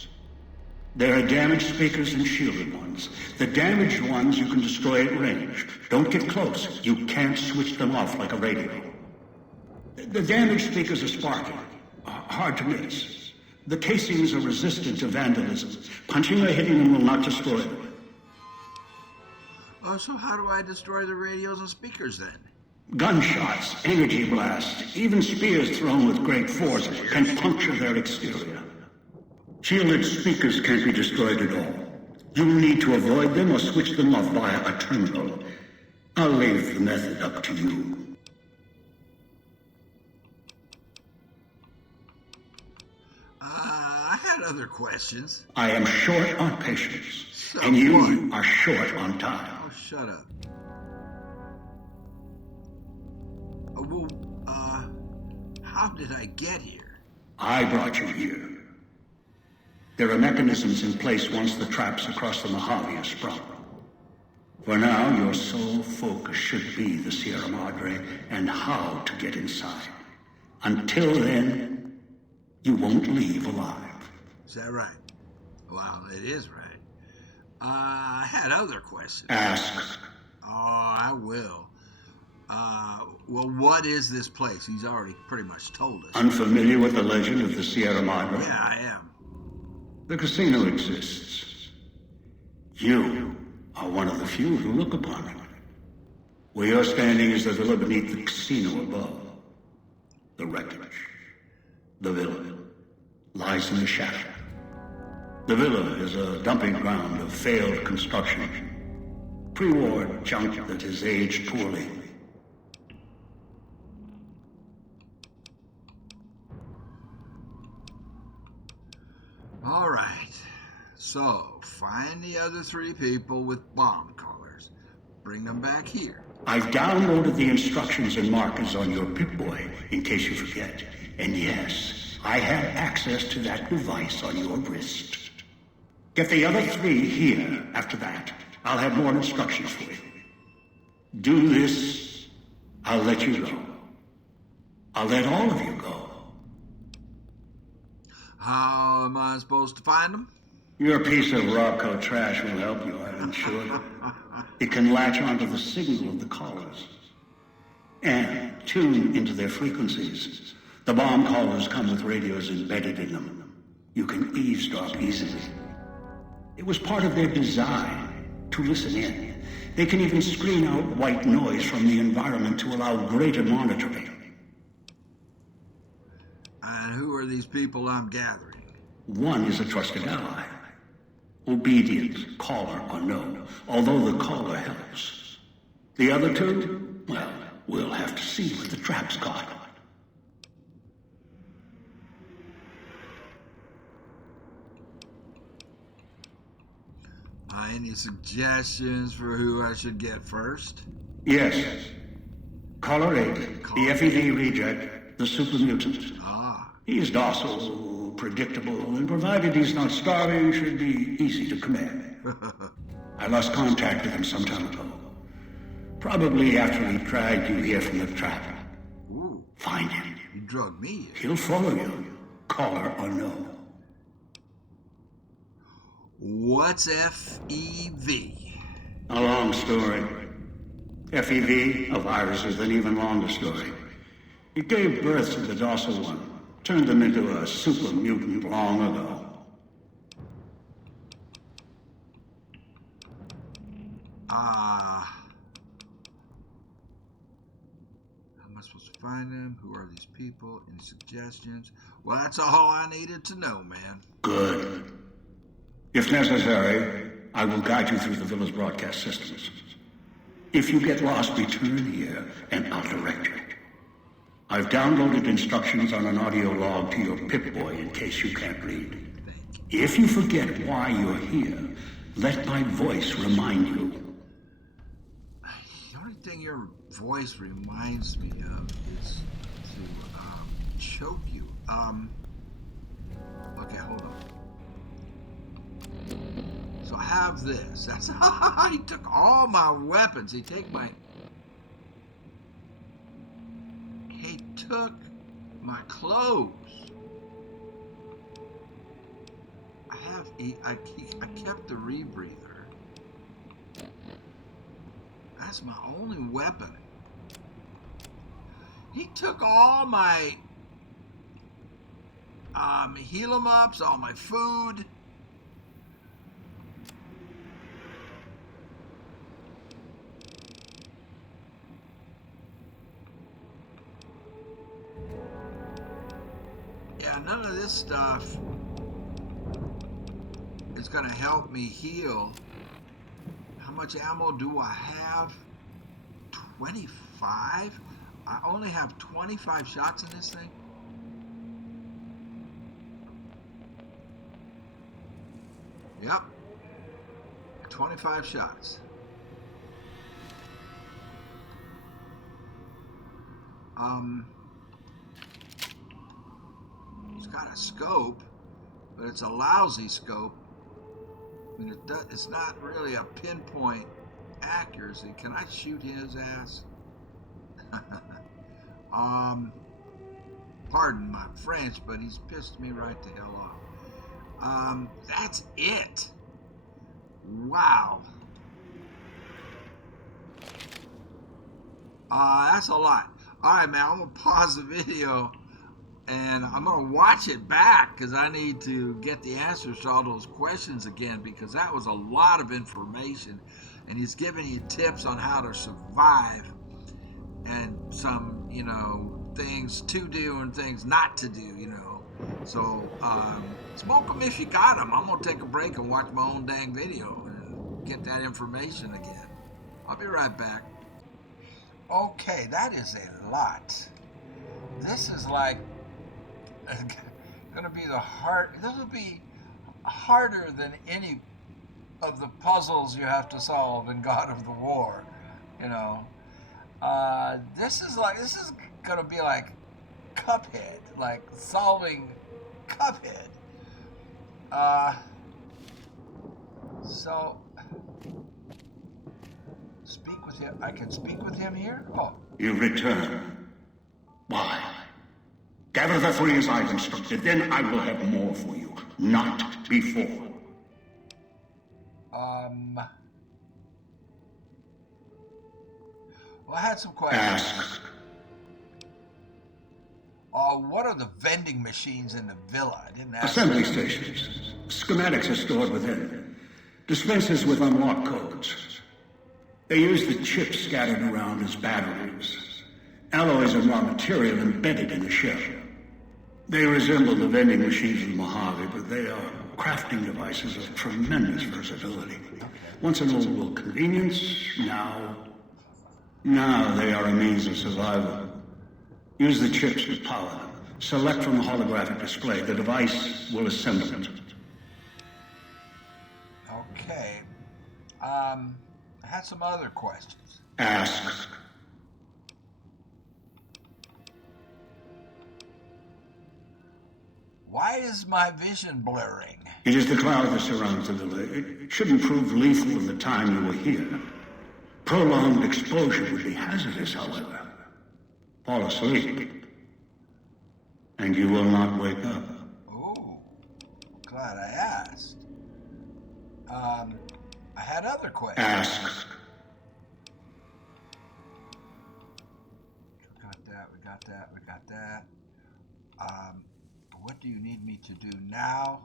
There are damaged speakers and shielded ones. The damaged ones you can destroy at range. Don't get close. You can't switch them off like a radio. The damaged speakers are sparking. Hard to miss. The casings are resistant to vandalism. Punching or hitting them will not destroy them. Oh, so how do I destroy the radios and speakers then? Gunshots, energy blasts, even spears thrown with great force can puncture their exterior. Shielded speakers can't be destroyed at all. You'll need to avoid them or switch them off via a terminal. I'll leave the method up to you. I had other questions. I am short on patience, So and you what? are short on time. Oh, shut up. How did I get here? I brought you here. There are mechanisms in place once the traps across the Mojave are sprung. For now, your sole focus should be the Sierra Madre and how to get inside. Until then, you won't leave alive. Is that right? Well, it is right. I had other questions. Ask. Oh, I will. Well, what is this place? He's already pretty much told us. Unfamiliar with the legend of the Sierra Madre? Yeah, I am. The casino exists. You are one of the few who look upon it. Where you're standing is the villa beneath the casino above. The wreckage. The villa lies in the shadow. The villa is a dumping ground of failed construction. Pre-war junk that has aged poorly. All right. So, find the other 3 people with bomb collars. Bring them back here. I've downloaded the instructions and markers on your Pip-Boy in case you forget. And yes, I have access to that device on your wrist. Get the other 3 here. After that, I'll have more instructions for you. Do this, I'll let you go. I'll let all of you go. How am I supposed to find them? Your piece of Rocco trash will help you, I'm sure. It can latch onto the signal of the callers and tune into their frequencies. The bomb callers come with radios embedded in them. You can eavesdrop easily. It was part of their design to listen in. They can even screen out white noise from the environment to allow greater monitoring. And who are these people I'm gathering? One is a trusted ally. Obedient, caller unknown, although the caller helps. The other two, well, we'll have to see what the trap's got. Any suggestions for who I should get first? Yes. Caller 8, the FEV reject, the super mutant. Ah. He's docile, predictable, and provided he's not starving, should be easy to command. I lost contact with him some time ago. Probably after he dragged you here from the trap. Ooh. Find him. You drugged me. He'll follow you. Caller unknown. What's FEV? A long story. FEV, a virus, is an even longer story. It gave birth to the docile one, turned them into a super mutant long ago. How am I supposed to find them? Who are these people? Any suggestions? Well, that's all I needed to know, man. Good. If necessary, I will guide you through the villa's broadcast systems. If you get lost, return here, and I'll direct you. I've downloaded instructions on an audio log to your Pip-Boy in case you can't read. If you forget why you're here, let my voice remind you. The only thing your voice reminds me of is to choke you. Okay, hold on. So I have this. That's he took all my weapons. He took my clothes. I kept the rebreather. That's my only weapon. He took all my heal 'em ups, all my food. Yeah, none of this stuff is going to help me heal. How much ammo do I have? 25? I only have 25 shots in this thing? Yep. 25 shots. It's got a scope, but it's a lousy scope. I mean, it's not really a pinpoint accuracy. Can I shoot his ass? Pardon my French, but he's pissed me right the hell off. That's it. Wow. That's a lot. All right, man, I'm gonna pause the video and I'm gonna watch it back because I need to get the answers to all those questions again, because that was a lot of information, and he's giving you tips on how to survive and some, things to do and things not to do, So, smoke them if you got them. I'm gonna take a break and watch my own dang video and get that information again. I'll be right back. Okay, that is a lot. This is like gonna be this will be harder than any of the puzzles you have to solve in God of the War. This is gonna be like Cuphead, like solving Cuphead. So speak with him. I can speak with him here? Oh. You return. Why? Gather the three as I've instructed, then I will have more for you. Not before. Well, I had some questions. Ask. What are the vending machines in the villa? I didn't ask. Assembly stations. Schematics are stored within. Dispensers with unlock codes. They use the chips scattered around as batteries. Alloys of raw material embedded in the ship. They resemble the vending machines of the Mojave, but they are crafting devices of tremendous versatility. Once an old world convenience, now they are a means of survival. Use the chips to power them. Select from the holographic display. The device will assemble it. Okay. I had some other questions. Ask. Why is my vision blurring? It is the cloud that surrounds the villa. It shouldn't prove lethal in the time you were here. Prolonged exposure would be hazardous, however. Fall asleep, and you will not wake up. Oh, glad I asked. I had other questions. Ask. We got that. What do you need me to do now?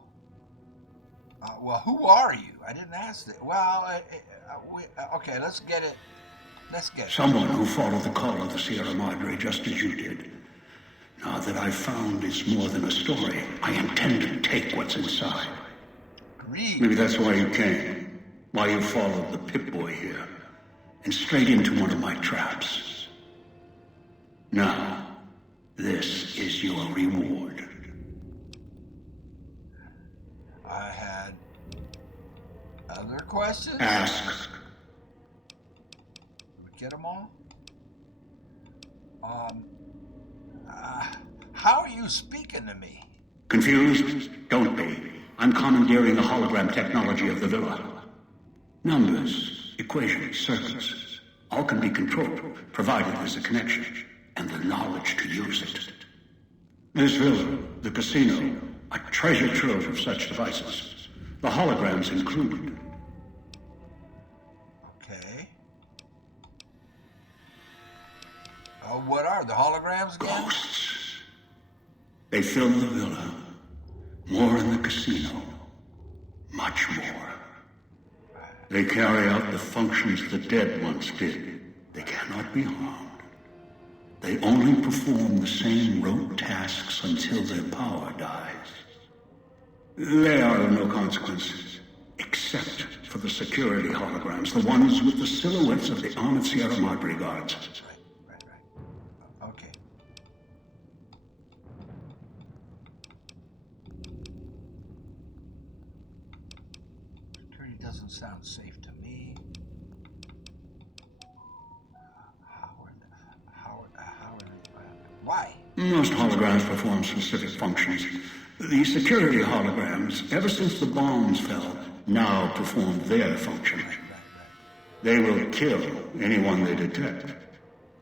Well, who are you? I didn't ask that. Well, okay, let's get it. Someone who followed the call of the Sierra Madre just as you did. Now that I've found it's more than a story, I intend to take what's inside. Agreed. Maybe that's why you came. Why you followed the Pip-Boy here. And straight into one of my traps. Now, this is your reward. I had other questions? Ask. Did we get them all? How are you speaking to me? Confused? Don't be. I'm commandeering the hologram technology of the villa. Numbers, equations, circuits, all can be controlled, provided there's a connection, and the knowledge to use it. This villa, the casino, a treasure trove of such devices. The holograms included. Okay. What are the holograms again? Ghosts. They fill the villa. More in the casino. Much more. They carry out the functions the dead once did. They cannot be harmed. They only perform the same rote tasks until their power dies. They are of no consequence, except for the security holograms, the ones with the silhouettes of the armored Sierra Madre guards. Right. Okay. Security doesn't sound safe to me. Why? Most holograms perform specific functions. The security holograms, ever since the bombs fell, now perform their function. They will kill anyone they detect.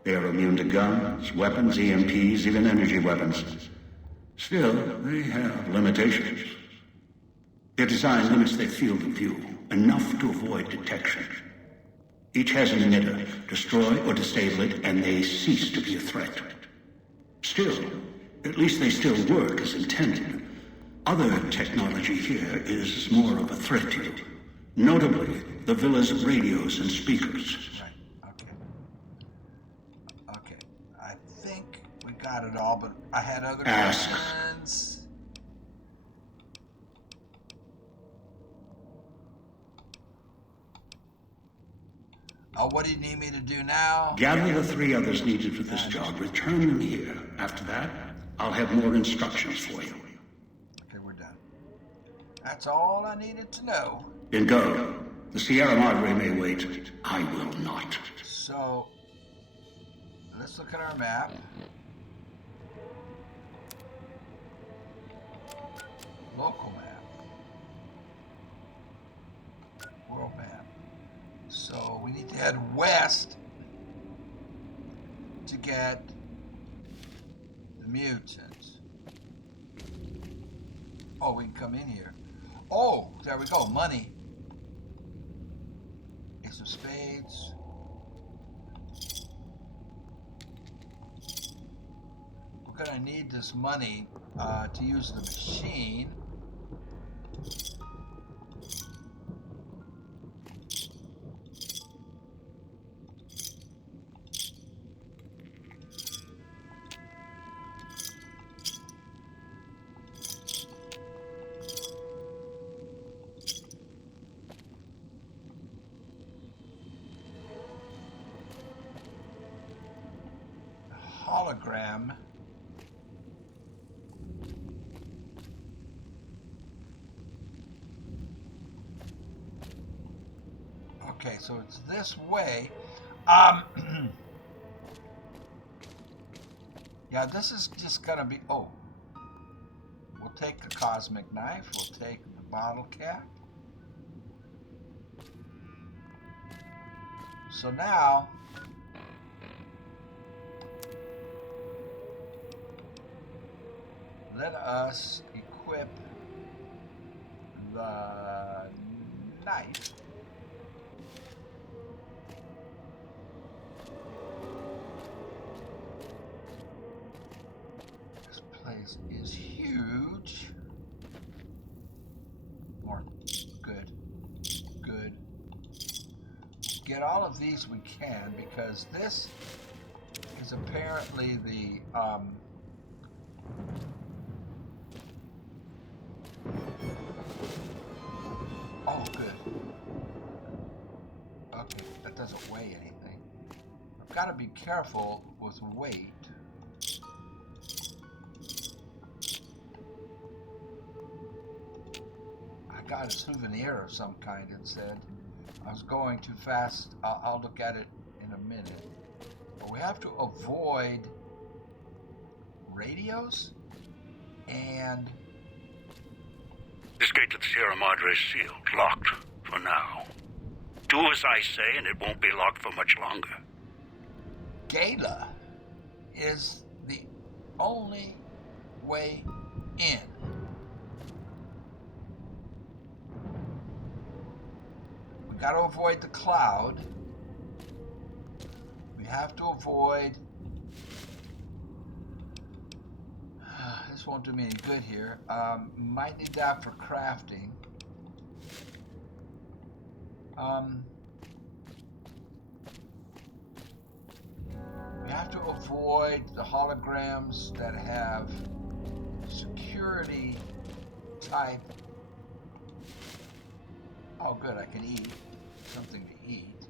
They are immune to guns, weapons, EMPs, even energy weapons. Still, they have limitations. Their design limits their field of view, enough to avoid detection. Each has an emitter. Destroy or disable it, and they cease to be a threat. Still, at least they still work as intended. Other technology here is more of a threat to you. Notably, the villa's radios and speakers. Right, okay. I think we got it all, but I had other Ask. questions. What do you need me to do now? Gather the 3 others needed for this job. Return them here. After that, I'll have more instructions for you. Okay, we're done. That's all I needed to know. Then go. The Sierra Madre may wait. I will not. So, let's look at our map. Local map. World map. So, we need to head west to get the mutants. Oh, we can come in here. Oh, there we go. Money. Ace of spades. We're gonna need this money to use the machine. hologram. Okay, so it's this way. Yeah, this is just gonna be, oh. We'll take the cosmic knife, we'll take the bottle cap. So now, let us equip the knife. This place is huge. More. Good. Good. Get all of these we can, because this is apparently the oh, good. Okay, that doesn't weigh anything. I've got to be careful with weight. I got a souvenir of some kind, it said. I was going too fast. I'll look at it in a minute. But we have to avoid radios and... This gate to the Sierra Madre is sealed, locked, for now. Do as I say, and it won't be locked for much longer. Gala is the only way in. We got to avoid the cloud. We have to avoid... This won't do me any good here. Might need that for crafting. We have to avoid the holograms that have security type. Oh, good, I can eat. Something to eat.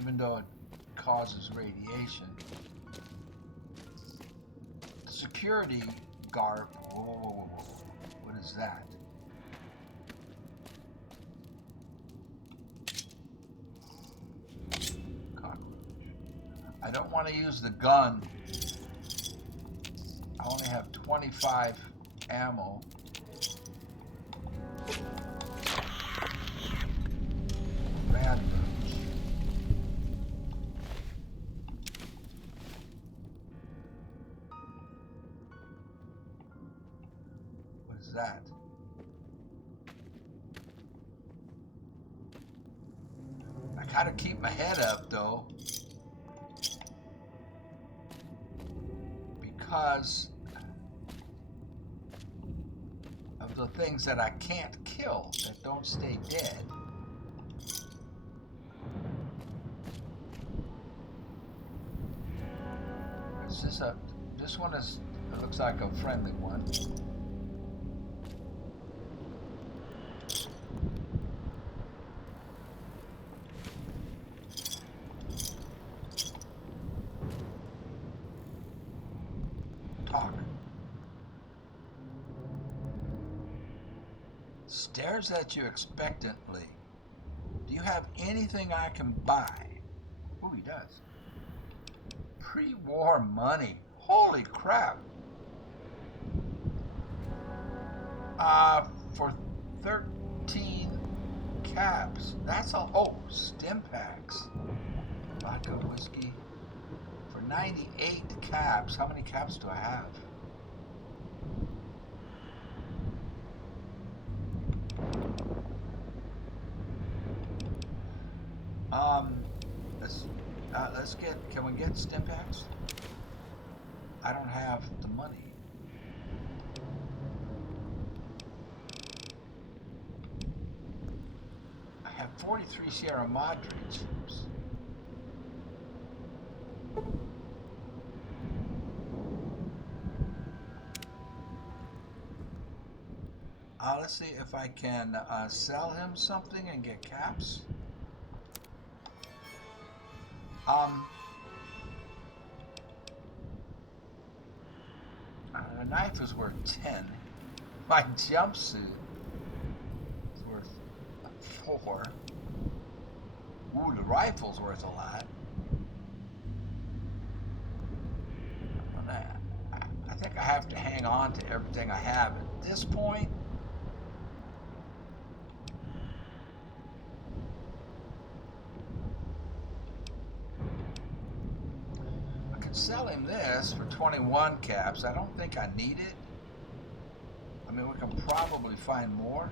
Even though it causes radiation. Security guard. Whoa. What is that? Cockroach. I don't want to use the gun. I only have 25 ammo. Bad roach. What is that? I gotta keep my head up though, because of the things that I can't kill that don't stay dead. Is this a? This one is. It looks like a friendly one. Talk. Stares at you expectantly. Do you have anything I can buy? Oh, he does. Pre-war money. Holy crap. For 13 caps. That's all. Oh, stim packs. Vodka, whiskey. For 98 caps. How many caps do I have? Let's get, can we get stim packs? I don't have the money. I have 43 Sierra Madre chips. Let's see if I can sell him something and get caps. My knife is worth 10. My jumpsuit is worth 4. Ooh, the rifle's worth a lot. I think I have to hang on to everything I have at this point. I could sell him this for 21 caps. I don't think I need it. I mean, we can probably find more.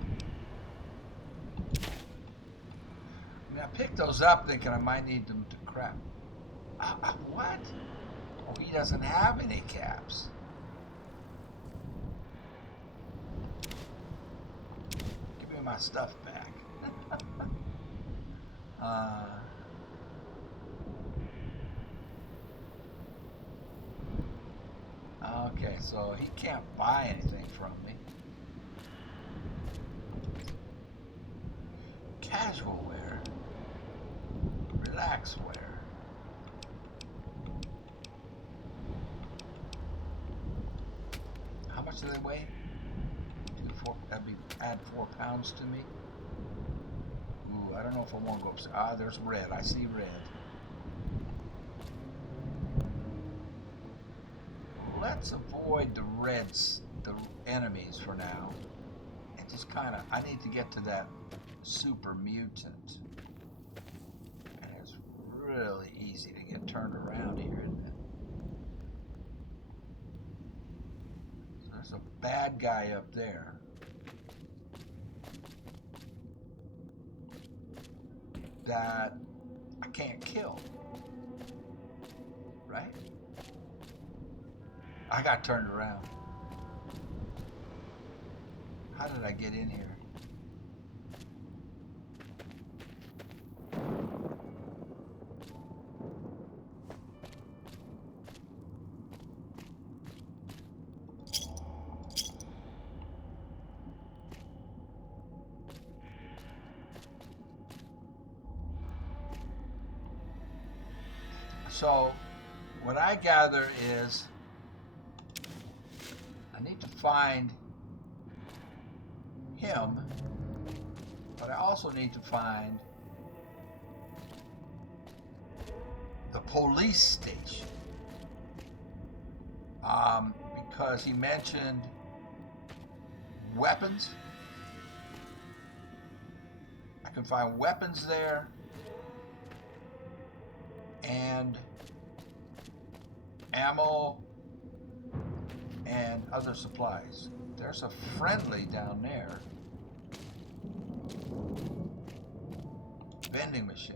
I mean, I picked those up thinking I might need them to crap. What? Oh, he doesn't have any caps. Give me my stuff back. Okay, so he can't buy anything from me. Casual wear. Relax wear. How much do they weigh? That'd be add 4 pounds to me. Ooh, I don't know if I want to go upstairs. Ah, there's red. I see red. Let's avoid the reds, the enemies for now, and just kind of. I need to get to that super mutant, and it's really easy to get turned around here, isn't it? So there's a bad guy up there. That I can't kill, right? I got turned around. How did I get in here? So, what I gather is I need to find him, but I also need to find the police station. Because he mentioned weapons. I can find weapons there and ammo and other supplies. There's a friendly down there. Vending machine.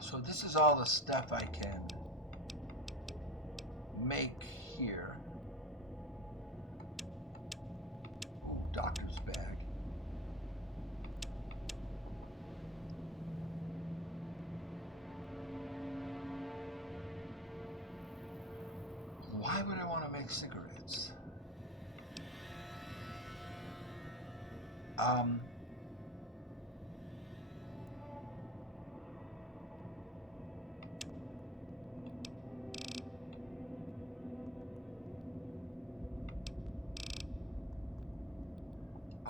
So this is all the stuff I can make here. Ooh, doctor's bag. Why would I want to make cigarettes?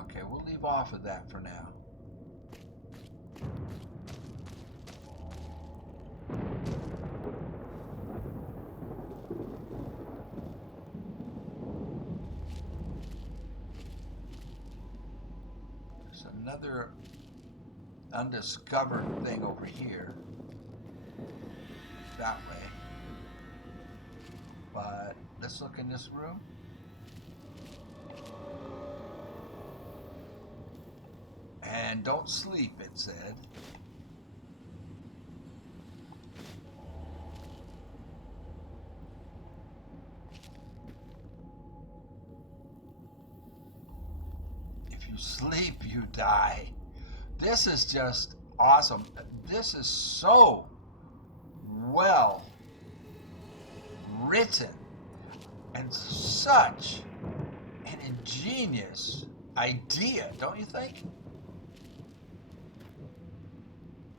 Okay, we'll leave off of that for now. There's another undiscovered thing over here. That way. But let's look in this room. And don't sleep, it said. If you sleep, you die. This is just awesome. This is so well written and such an ingenious idea, don't you think?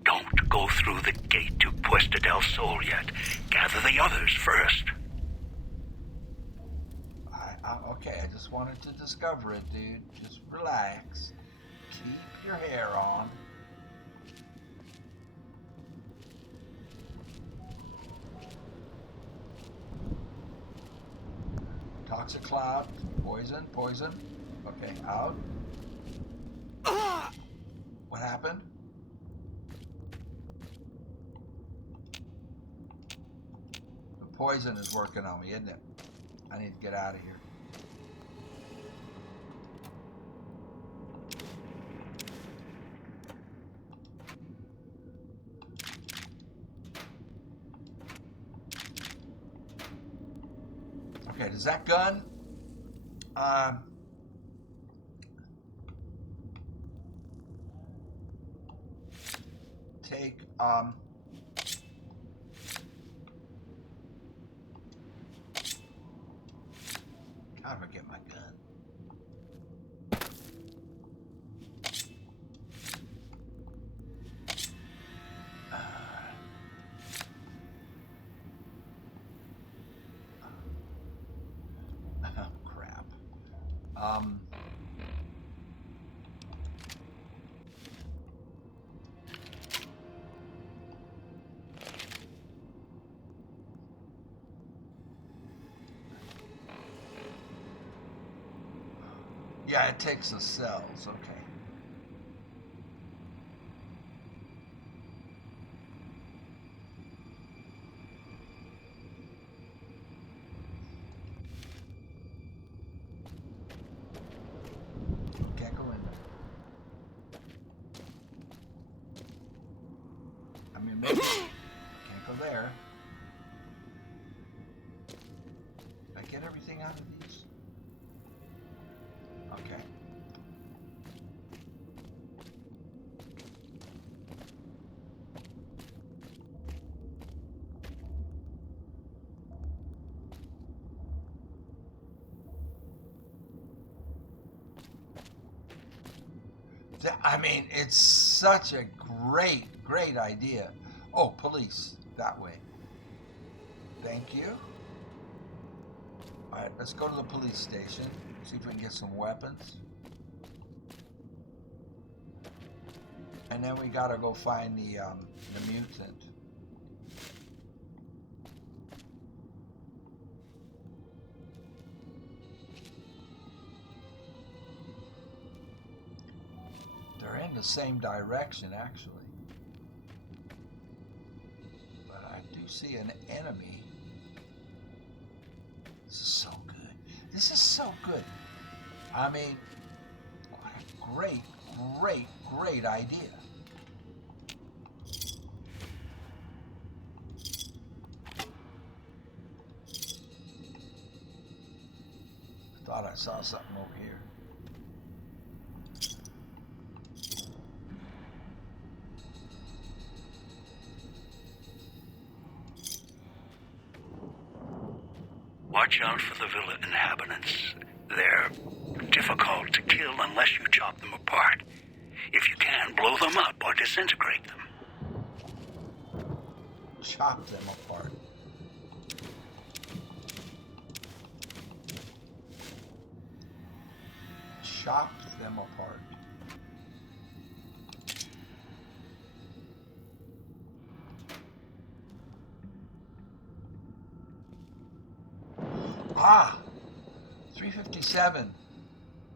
Don't go through the gate to Puesta del Sol yet. Gather the others first. Okay, I just wanted to discover it, dude. Just relax. Keep your hair on. Toxic cloud. Poison. Okay, out. What happened? The poison is working on me, isn't it? I need to get out of here. Okay, does that gun take how do I get my gun? Oh, crap. Yeah, it takes the cells. Okay. Can't go in there. I mean, maybe can't go there. Did I get everything out of these? Okay. I mean, it's such a great idea. Oh, police, that way. Thank you. All right, let's go to the police station. See if we can get some weapons. And then we gotta go find the mutant. They're in the same direction, actually. But I do see an enemy. This is so good. This is so good. I mean, what a great idea. I thought I saw something over here. Watch out for the villa inhabitants. They're difficult to kill unless you chop them apart. If you can, blow them up or disintegrate them. Chop them apart. Chop them apart. Ah! 357.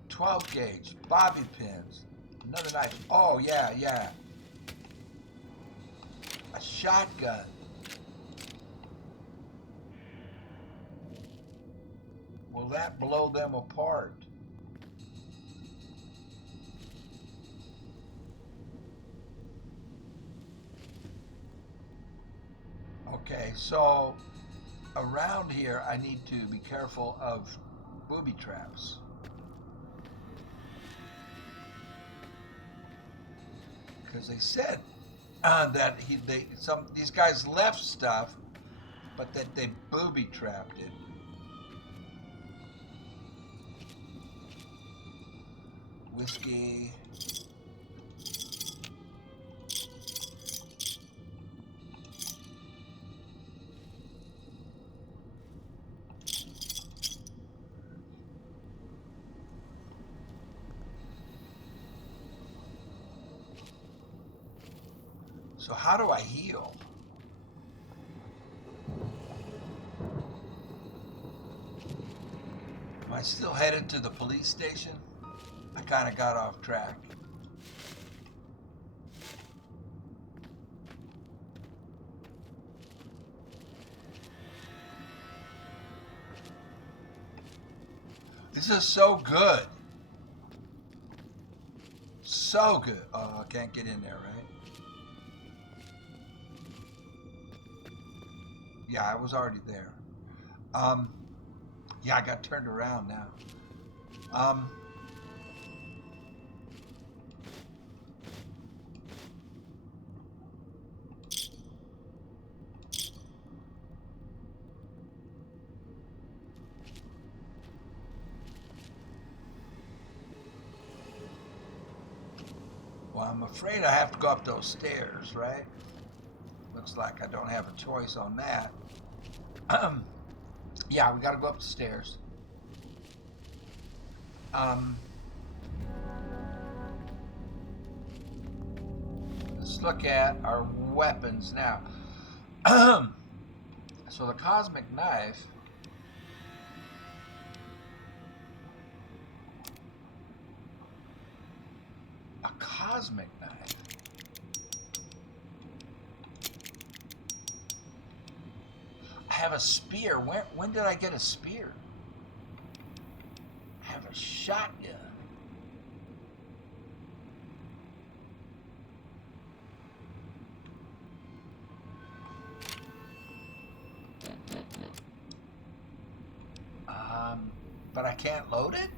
12 gauge. Bobby pins. Another knife. Oh, yeah. A shotgun. Will that blow them apart? Okay, so around here I need to be careful of booby traps. Because they said that these guys left stuff, but that they booby trapped it. whiskey. So how do I heal? Am I still headed to the police station? I kind of got off track. This is so good. So good. Oh, I can't get in there, right? Yeah, I was already there. Yeah, I got turned around now. Well, I'm afraid I have to go up those stairs, right? Looks like I don't have a choice on that. Yeah, we gotta go up the stairs. Let's look at our weapons now. So the cosmic knife. A cosmic knife. I have a spear. When did I get a spear? I have a shotgun. But I can't load it?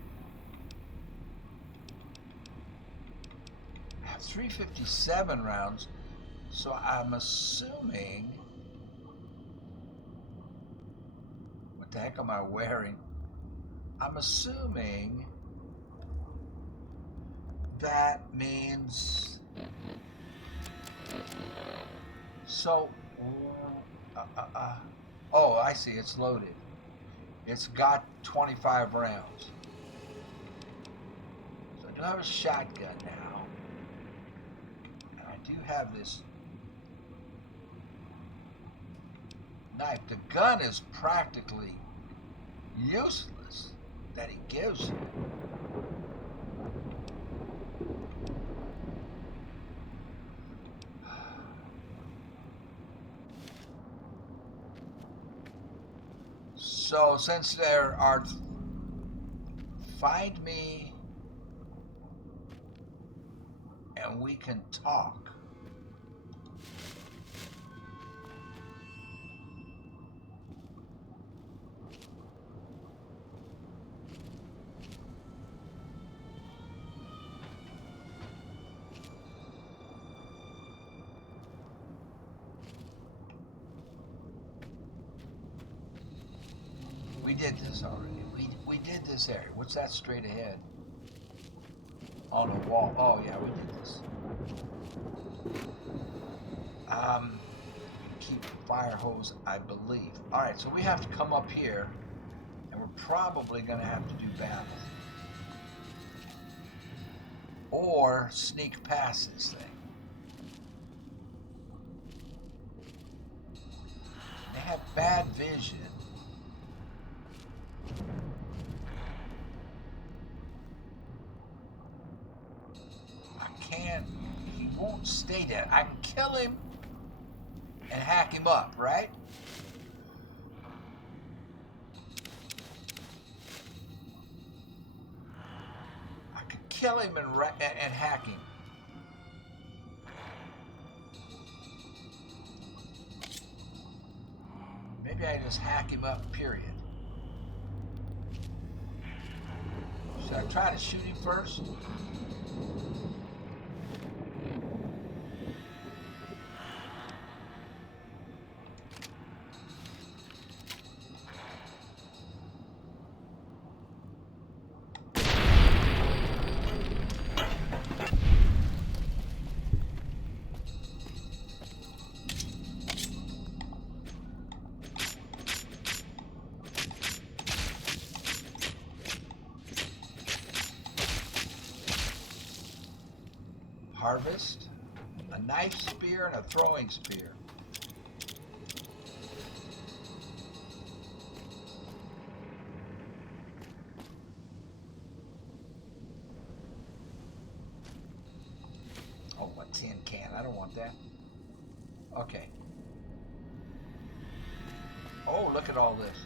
I have 357 rounds, so I'm assuming... What the heck am I wearing? I'm assuming that means... So... Oh, I see, it's loaded. It's got 25 rounds. So I do have a shotgun now. And I do have this knife. The gun is practically useless that he gives you. So since there are, find me and we can talk. We did this already. We did this area. What's that straight ahead? On the wall. Oh yeah, we did this. Keep fire hose, I believe. Alright, so we have to come up here, and we're probably gonna have to do battle. Or sneak past this thing. They have bad vision. He won't stay dead. I can kill him and hack him up, right? I could kill him and hack him. Maybe I just hack him up, period. Should I try to shoot him first? harvest, a knife spear, and a throwing spear. Oh, a tin can. I don't want that. Okay. Oh, look at all this.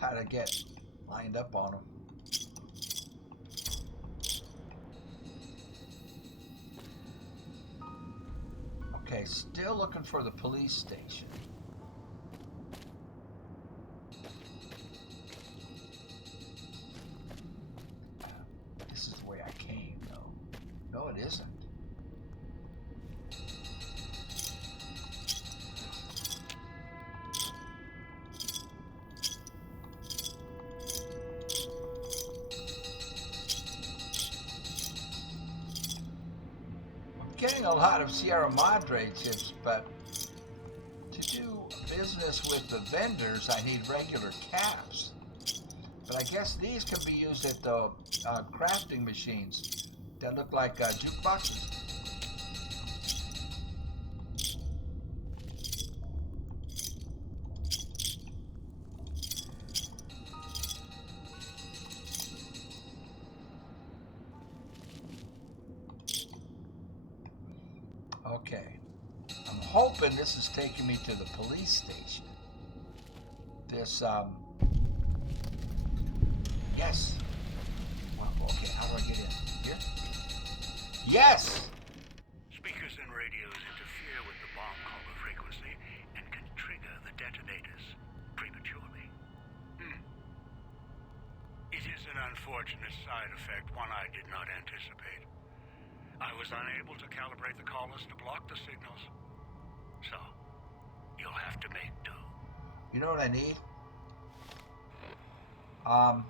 Gotta get lined up on them. Okay, still looking for the police station. This is the way I came, though. No, it isn't. Getting a lot of Sierra Madre chips, but to do business with the vendors, I need regular caps. But I guess these can be used at the crafting machines that look like jukeboxes. Okay, I'm hoping this is taking me to the police station. This, yes. Well, okay, how do I get in? Here? Yes! Speakers and radios interfere with the bomb caller frequency and can trigger the detonators prematurely. It is an unfortunate side effect, one I did not anticipate. I was unable to calibrate the callers to block the signals. So, you'll have to make do. You know what I need? I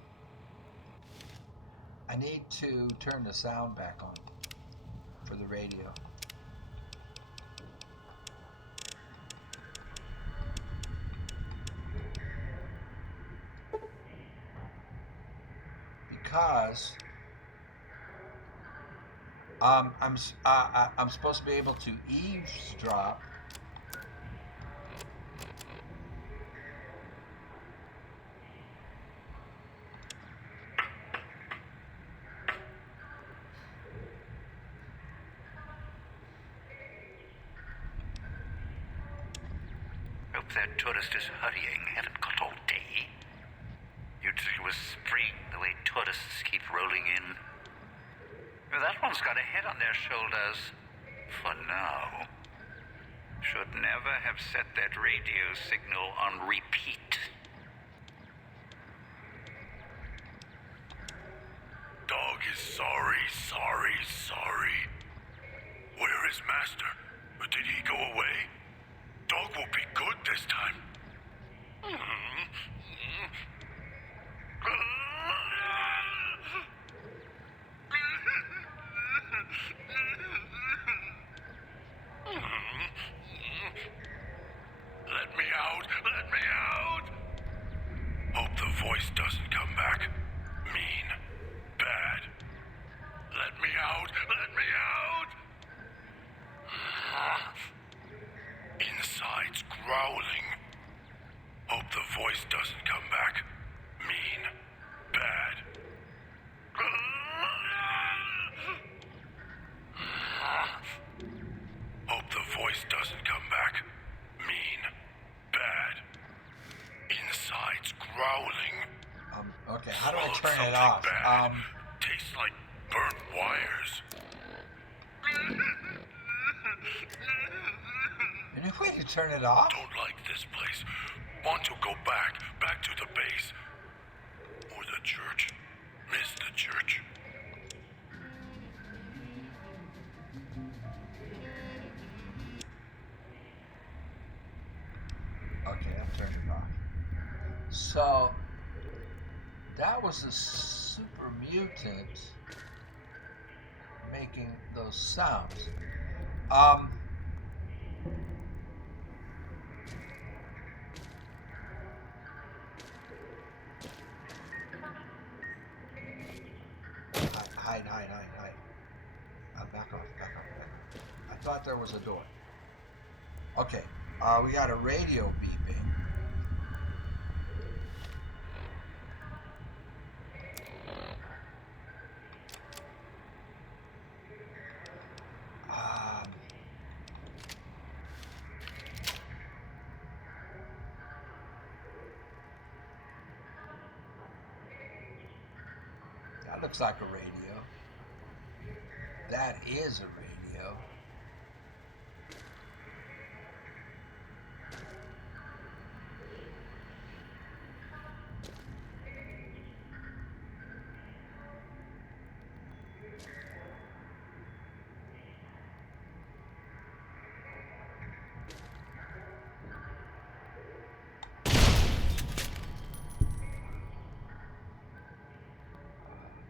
need to turn the sound back on for the radio. Because I'm supposed to be able to eavesdrop. Hope that tourist is hurrying. Haven't got all day. You'd think it was spring, the way tourists keep rolling in. Well, that one's got a head on their shoulders. For now. Should never have set that radio signal on repeat. Dog is sorry. Where is Master? Did he go away? Dog will be good this time. Let me out! Hope the voice doesn't come back. Mean. Bad. Let me out! Inside's growling. Hope the voice doesn't come back. Mean. Bad. Hope the voice doesn't come back. Mean. Bad. Inside's growling. Okay, how do I Swallowed turn it something off? bad. Tastes like burnt wires. Any way to turn it off? Don't like this place. Want to go back to the base. Or the church. Miss the church. Okay, I've turned it off. So that was a super mutant making those sounds. Hide. Back off. I thought there was a door. Okay, we got a radio beeping. That looks like a radio. That is a radio.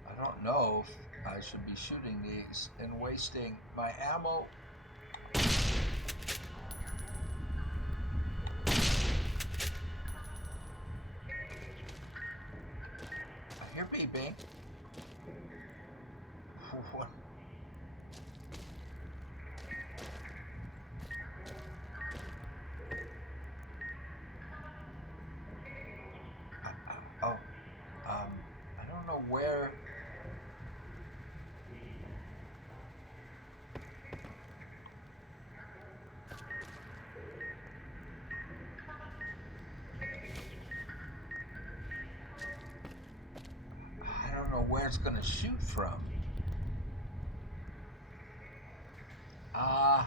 I don't know if I should be shooting these and wasting my ammo. I hear beeping. What? I don't know where. I don't know where it's going to shoot from. I've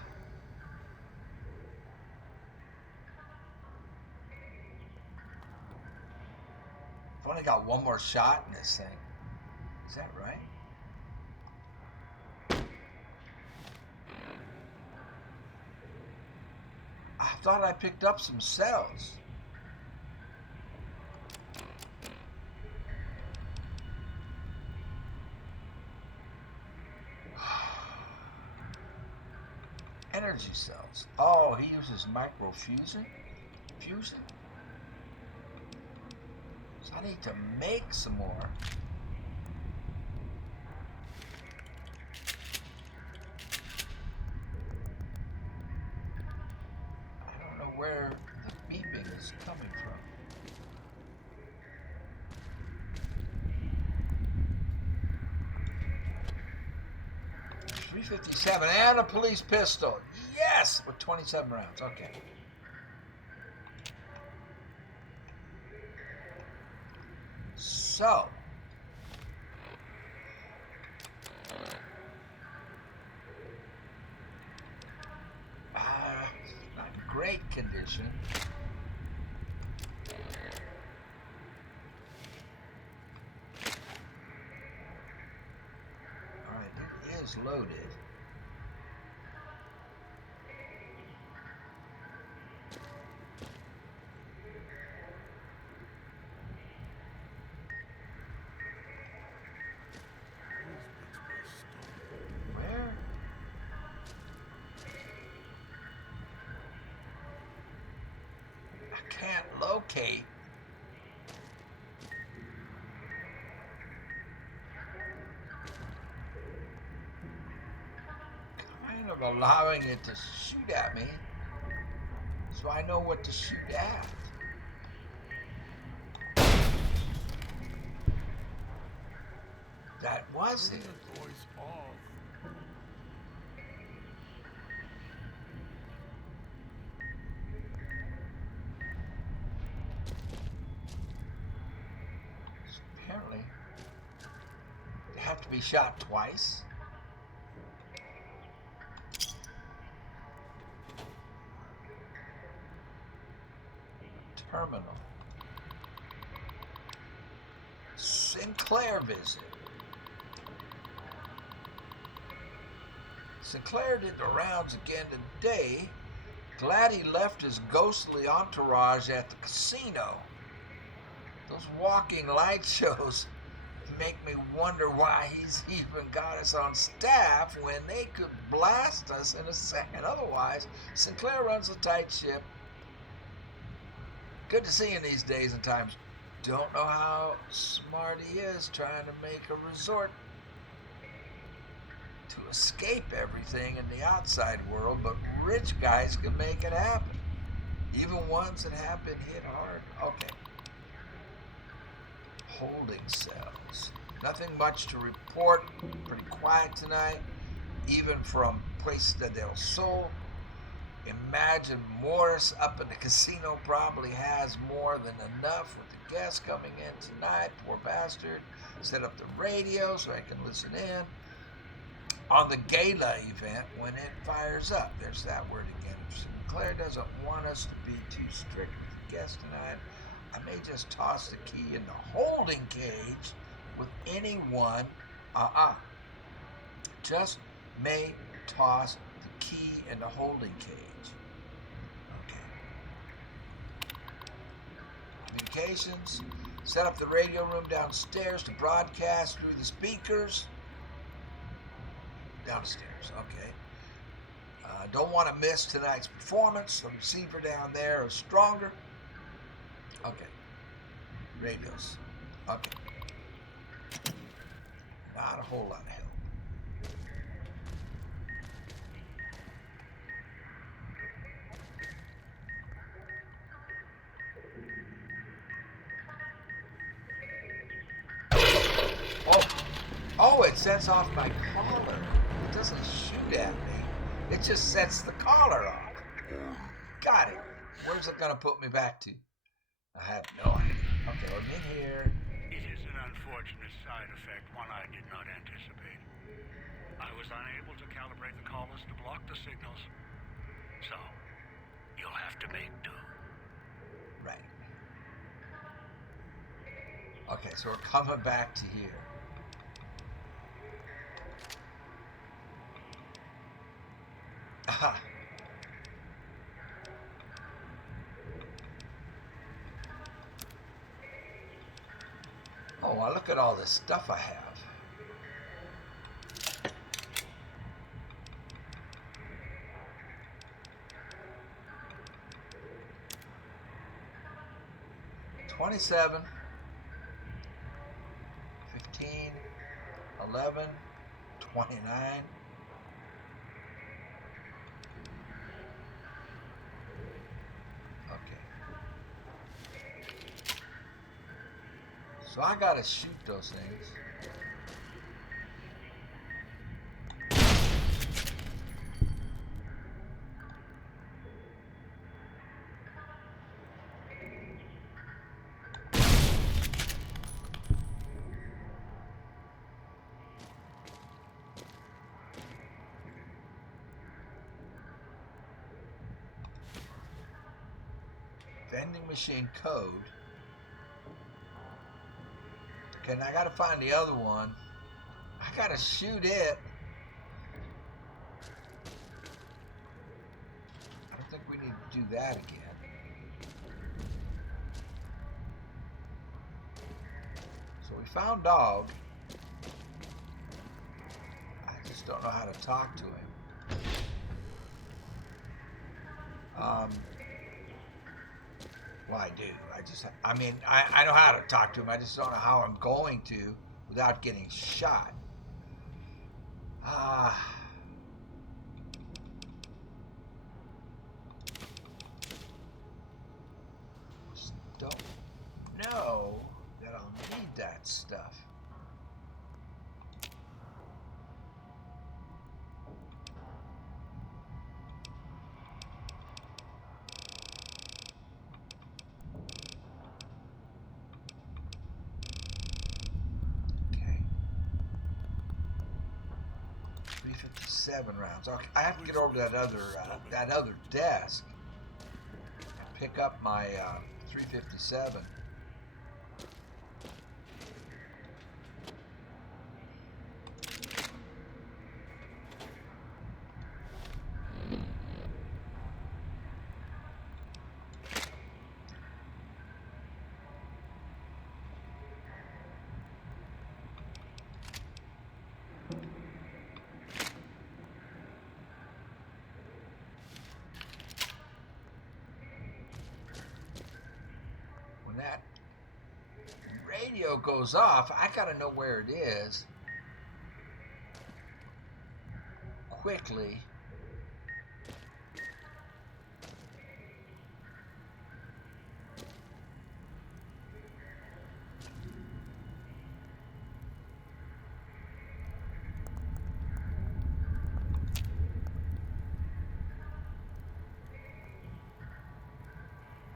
only got one more shot in this thing. Is that right? I thought I picked up some cells. Energy cells. Oh, he uses microfusion? Fusion? So I need to make some more. I don't know where the beeping is coming from. .357 and a police pistol. Yes, with 27 rounds. Okay. So, not in great condition. All right, it is loaded. Can't locate. Kind of allowing it to shoot at me, so I know what to shoot at. That was it. Apparently, they have to be shot twice. Terminal. Sinclair visit. Sinclair did the rounds again today. Glad he left his ghostly entourage at the casino. Those walking light shows make me wonder why he's even got us on staff when they could blast us in a second. Otherwise, Sinclair runs a tight ship. Good to see him these days and times. Don't know how smart he is trying to make a resort to escape everything in the outside world, but rich guys can make it happen. Even ones that have been hit hard. Okay. Holding cells. Nothing much to report. Pretty quiet tonight. Even from Puesta del Sol. Imagine Morris up in the casino probably has more than enough with the guests coming in tonight. Poor bastard. Set up the radio so I can listen in on the gala event when it fires up. There's that word again. If Sinclair doesn't want us to be too strict with the guests tonight, I may just toss the key in the holding cage with anyone. Just may toss the key in the holding cage. Okay. Communications. Set up the radio room downstairs to broadcast through the speakers. Downstairs, okay. Don't want to miss tonight's performance. The receiver down there is stronger. Okay. Radios. Okay. Not a whole lot of help. Oh, it sets off my collar. It doesn't shoot at me. It just sets the collar off. Got it. Where's it gonna put me back to? I have no idea. Okay, I'm in here. It is an unfortunate side effect, one I did not anticipate. I was unable to calibrate the collars to block the signals, so you'll have to make do. Right. Okay, so we're coming back to here. Aha. Oh, well, look at all this stuff I have. $27, 15, 11, 29. So I gotta shoot those things. Vending machine code. Okay, and I gotta find the other one. I gotta shoot it. I don't think we need to do that again. So we found dog. I just don't know how to talk to him. Well, I do. I know how to talk to him. I just don't know how I'm going to without getting shot. Just don't know that I'll need that stuff. Rounds. Okay, I have to get over to that other desk and pick up my 357. radio goes off, I gotta know where it is quickly.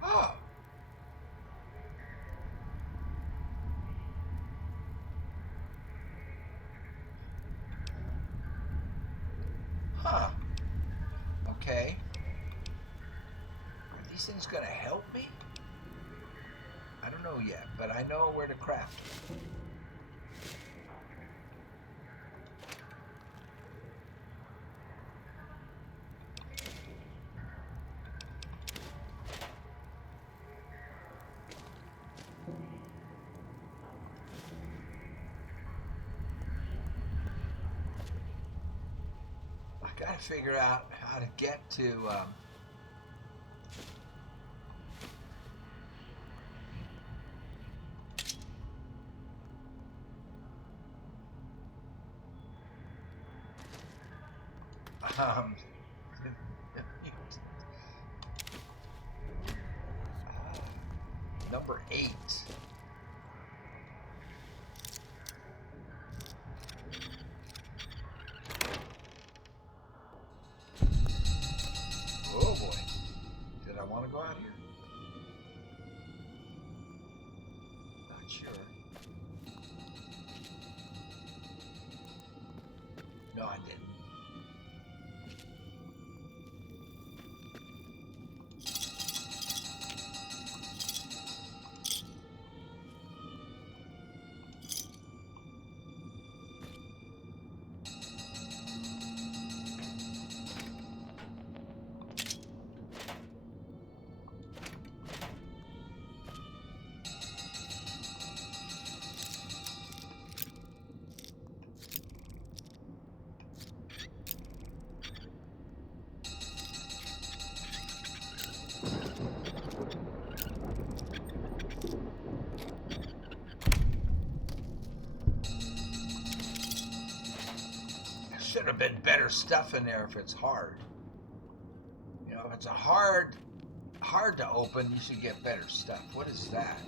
Oh. Huh. Okay. Are these things gonna help me? I don't know yet, but I know where to craft them. I gotta figure out how to get to um, number 8. Oh boy. Did I want to go out here? Not sure. No, I didn't. Should have been better stuff in there if it's hard. You know, if it's a hard to open, you should get better stuff. What is that?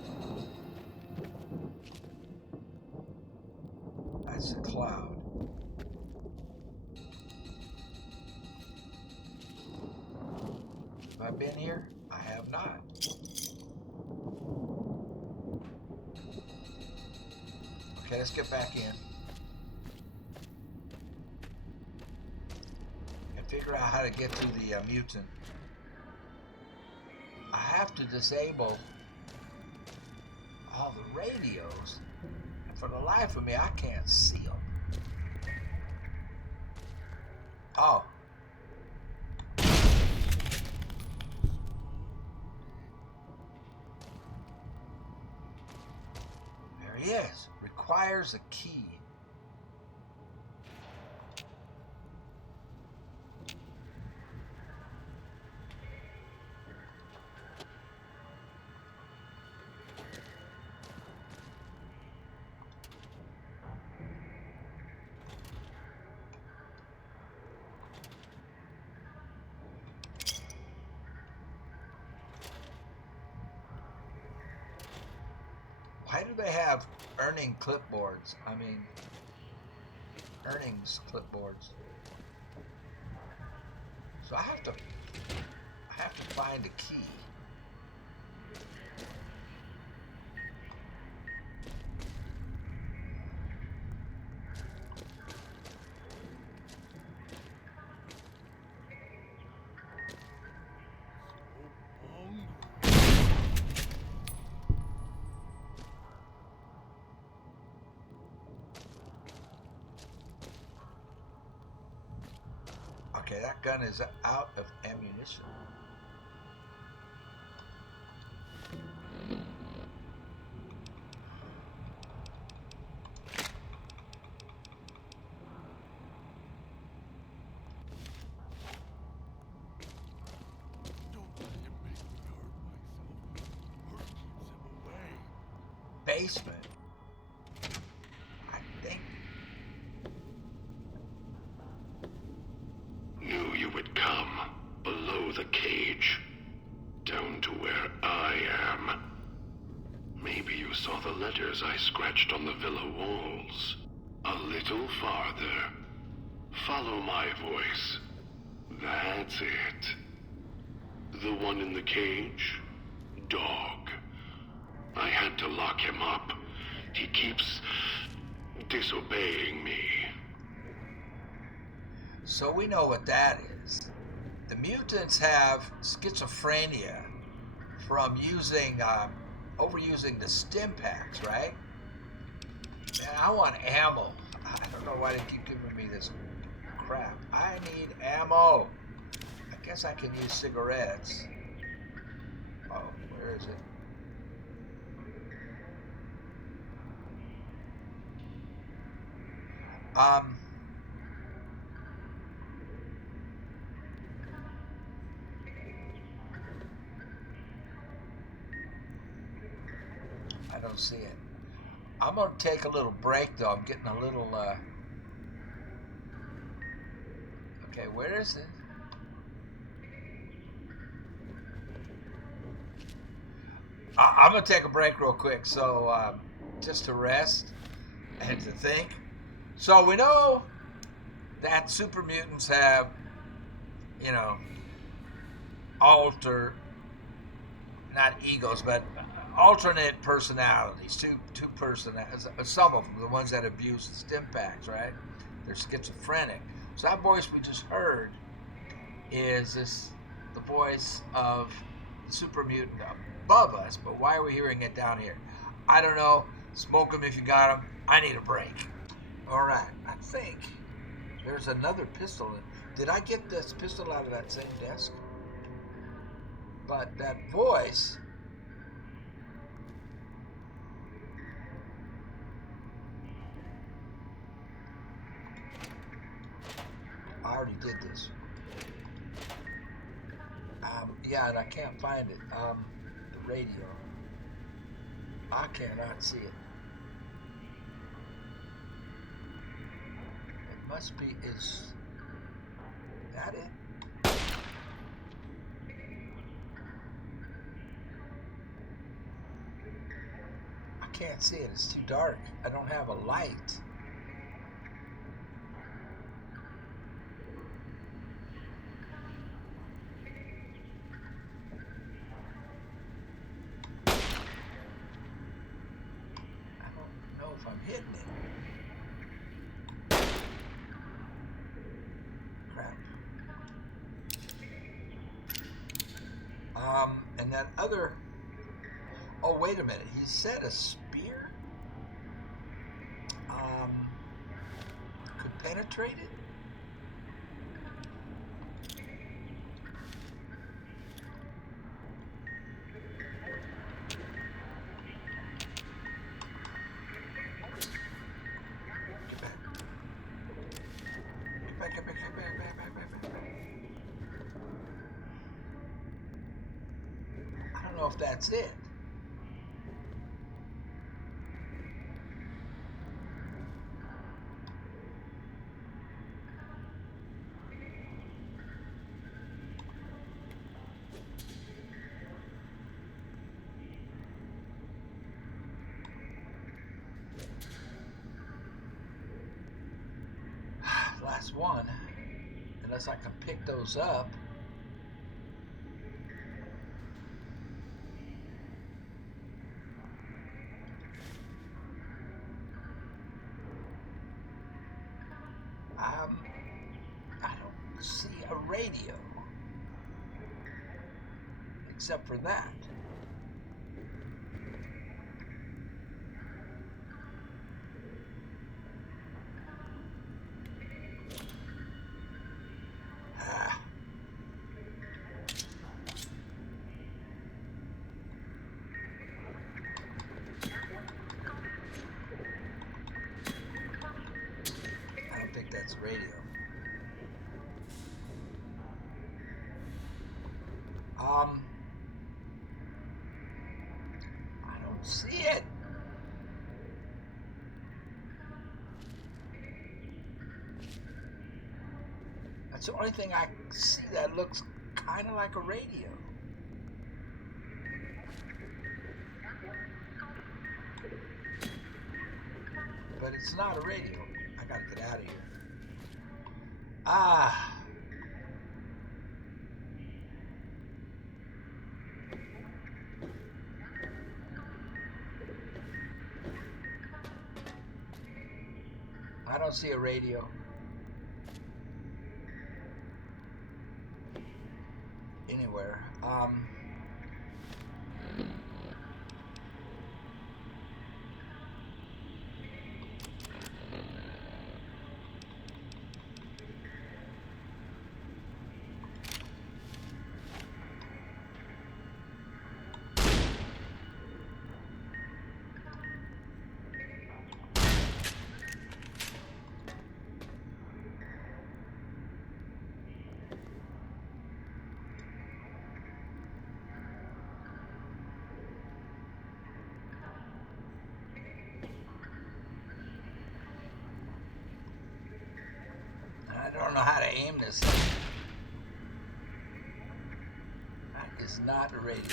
That's a cloud. Have I been here? I have not. Okay, let's get back in. Figure out how to get to the mutant. I have to disable all the radios, and for the life of me, I can't see them. Oh. There he is. Requires a key. Why do they have earning clipboards? I mean, earnings clipboards. So I have to find a key. Okay, that gun is out of ammunition. Basement. the cage. Down to where I am. Maybe you saw the letters I scratched on the villa walls. A little farther. Follow my voice. That's it. The one in the cage? Dog. I had to lock him up. He keeps disobeying me. So we know what that is. The mutants have schizophrenia from overusing the stim packs, right? Man, I want ammo. I don't know why they keep giving me this crap. I need ammo. I guess I can use cigarettes. Oh, where is it? I don't see it. I'm gonna take a little break though. I'm getting a little okay, where is it? I'm gonna take a break real quick, so just to rest and to think. So we know that super mutants have, you know, not egos, but alternate personalities. Two personalities. Some of them, the ones that abuse the stim packs, right? They're schizophrenic. So that voice we just heard is the voice of the super mutant above us, but why are we hearing it down here? I don't know. Smoke them if you got them. I need a break. All right, I think there's another pistol. Did I get this pistol out of that same desk? But that voice... I already did this. Yeah, and I can't find it. The radio. I cannot see it. It must be, is that it? I can't see it. It's too dark. I don't have a light. If I'm hitting it. Crap. And that other... Oh, wait a minute. He said a spear? Could penetrate it? I don't know if that's it. Last one, unless I can pick those up. I don't see a radio, except for that. That's radio. I don't see it. That's the only thing I see that looks kind of like a radio. But it's not a radio. I gotta get out of here. Ah. I don't see a radio. Anywhere. I don't know how to aim this thing. That is not a radio.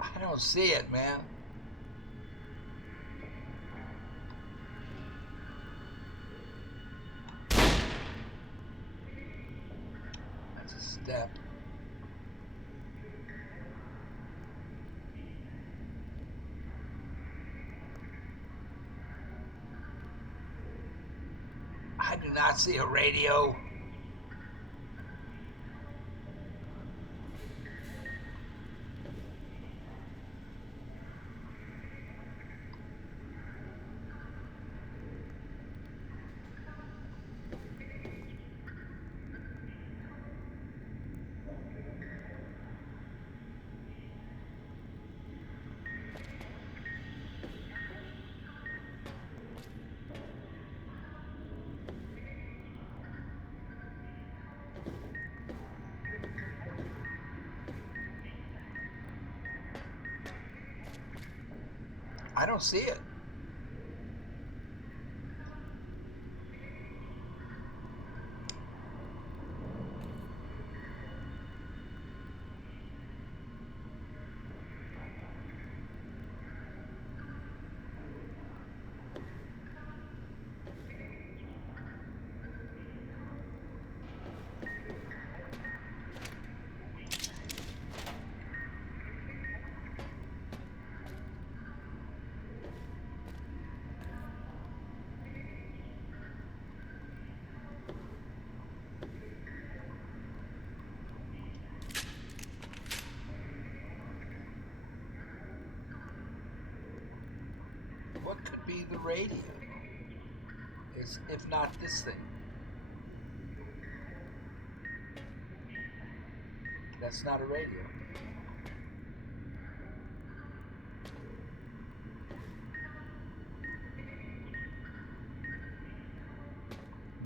I don't see it, man. That's a step. I do not see a radio. I don't see it. What could be the radio? If not this thing. That's not a radio.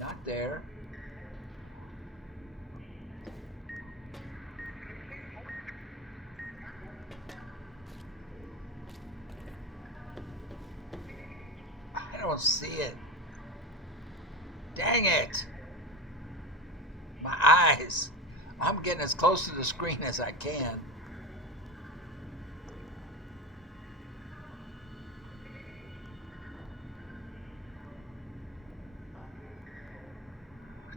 Not there. I don't see it. Dang it. My eyes. I'm getting as close to the screen as I can.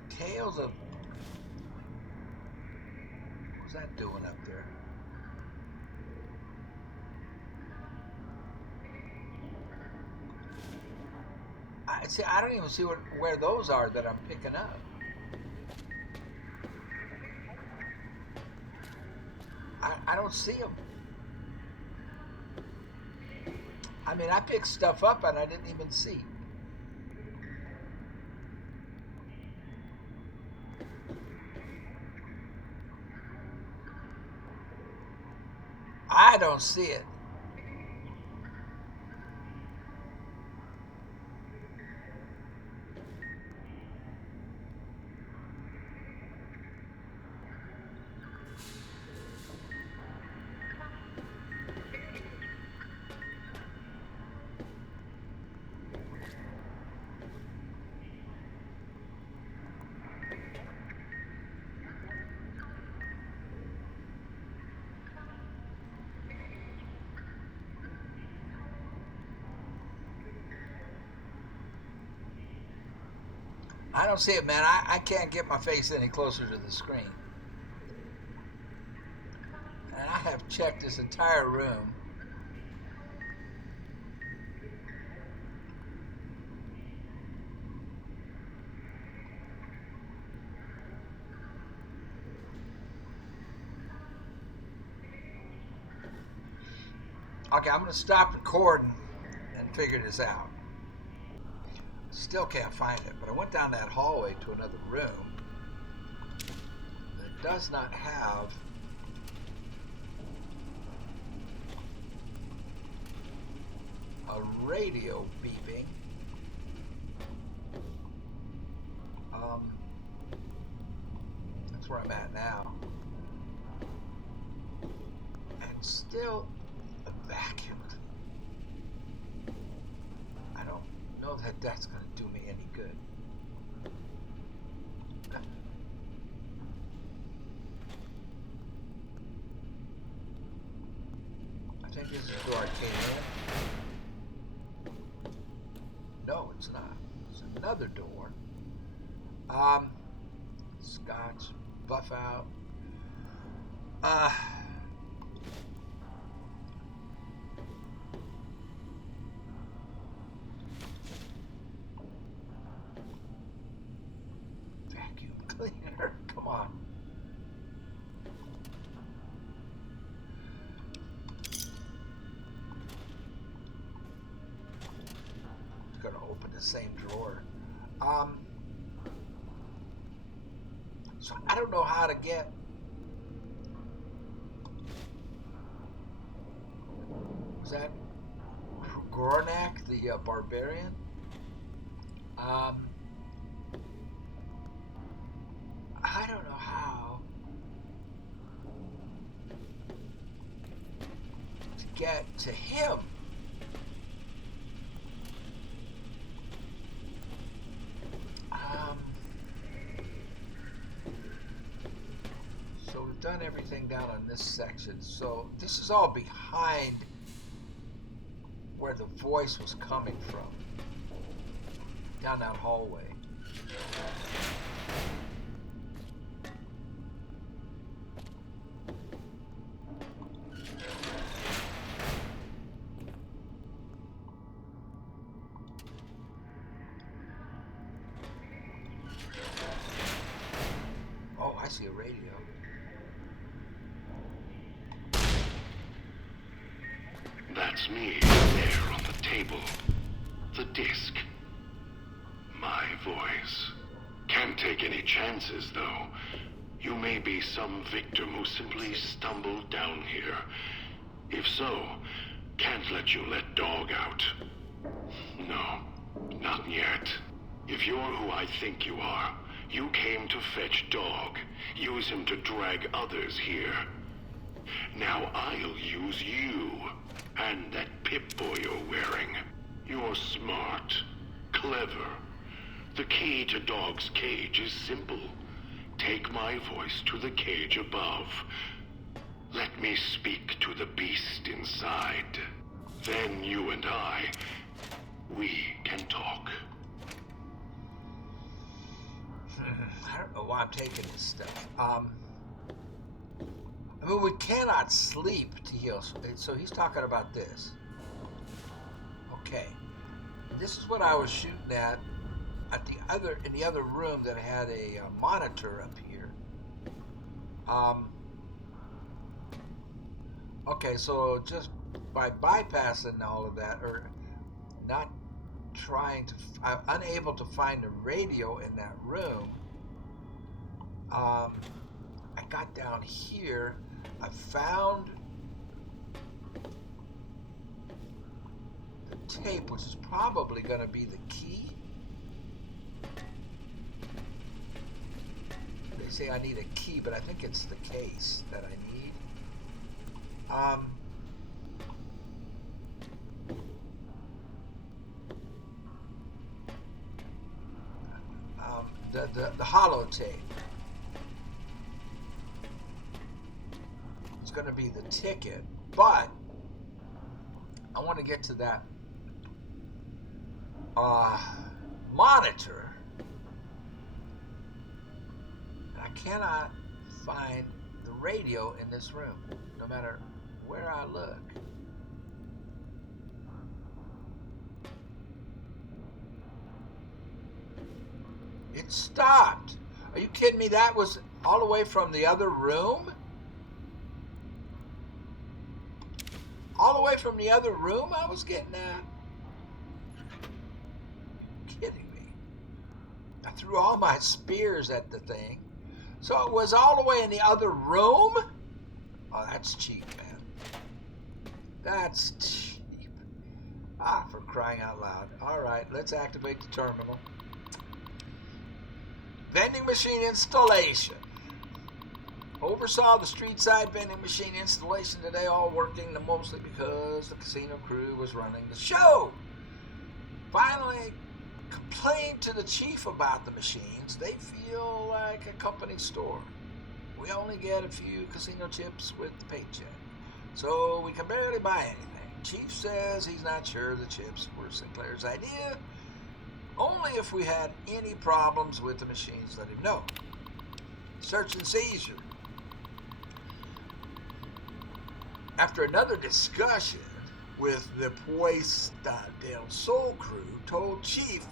Tales of... What's that doing up there? I don't even see where those are that I'm picking up. I don't see them. I mean, I picked stuff up and I didn't even see. I don't see it. I don't see it, man. I can't get my face any closer to the screen. And I have checked this entire room. Okay, I'm going to stop recording and figure this out. Still can't find it, but I went down that hallway to another room that does not have a radio beeping. That's where I'm at now. And still vacuumed. I don't know that that's going to do me any good. I think this is the door I came in. No, it's not. It's another door. Scotch, buff out. Vacuum cleaner, come on. It's gonna open the same drawer. So I don't know how to get. Was that Gornak, the barbarian? I don't know how to get to him. So we've done everything down on this section. So this is all behind where the voice was coming from. Down that hallway. Oh, I see a radio. That's me, there on the table. The disc. My voice. Can't take any chances, though. You may be some victim who simply stumbled down here. If so, can't let you let Dog out. No, not yet. If you're who I think you are, you came to fetch Dog. Use him to drag others here. Now I'll use you. And that Pip-Boy you're wearing. You're smart, clever. The key to Dog's cage is simple. Take my voice to the cage above. Let me speak to the beast inside. Then you and we can talk. I don't know why I'm taking this stuff. I mean, we cannot sleep to heal. So he's talking about this. Okay. This is what I was shooting at in the other room that had a monitor up here. Okay, so just by bypassing all of that, or not trying to, I'm unable to find a radio in that room. I got down here. I found the tape, which is probably going to be the key. They say I need a key, but I think it's the case that I need. The holotape. It's going to be the ticket, but I want to get to that monitor I cannot find the radio in this room, no matter where I look. It stopped. Are you kidding me? That was all the way from the other room? All the way from the other room I was getting at? Kidding me. I threw all my spears at the thing. So it was all the way in the other room? Oh, that's cheap, man. That's cheap. Ah, for crying out loud. All right, let's activate the terminal. Vending machine installation. Oversaw the street side vending machine installation today, all working mostly because the casino crew was running the show. Finally complained to the chief about the machines. They feel like a company store. We only get a few casino chips with the paycheck, so we can barely buy anything. Chief says he's not sure the chips were Sinclair's idea. Only if we had any problems with the machines, let him know. Search and seizure. After another discussion with the Puesta del Sol crew, told Chief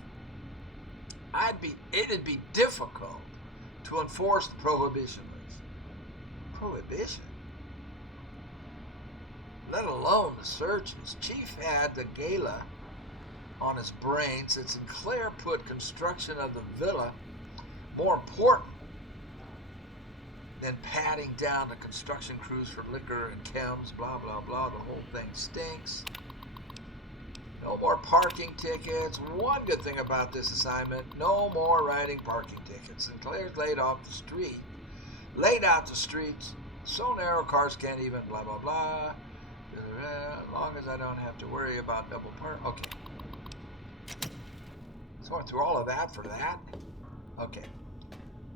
it'd be difficult to enforce the prohibition list. Prohibition? Let alone the searches. Chief had the gala on his brain since Sinclair put construction of the villa more important than patting down the construction crews for liquor and chems, blah, blah, blah. The whole thing stinks. No more parking tickets. One good thing about this assignment, no more writing parking tickets. Sinclair's laid out the streets, so narrow cars can't even blah, blah, blah. As long as I don't have to worry about double park. Okay. So I went through all of that for that. Okay.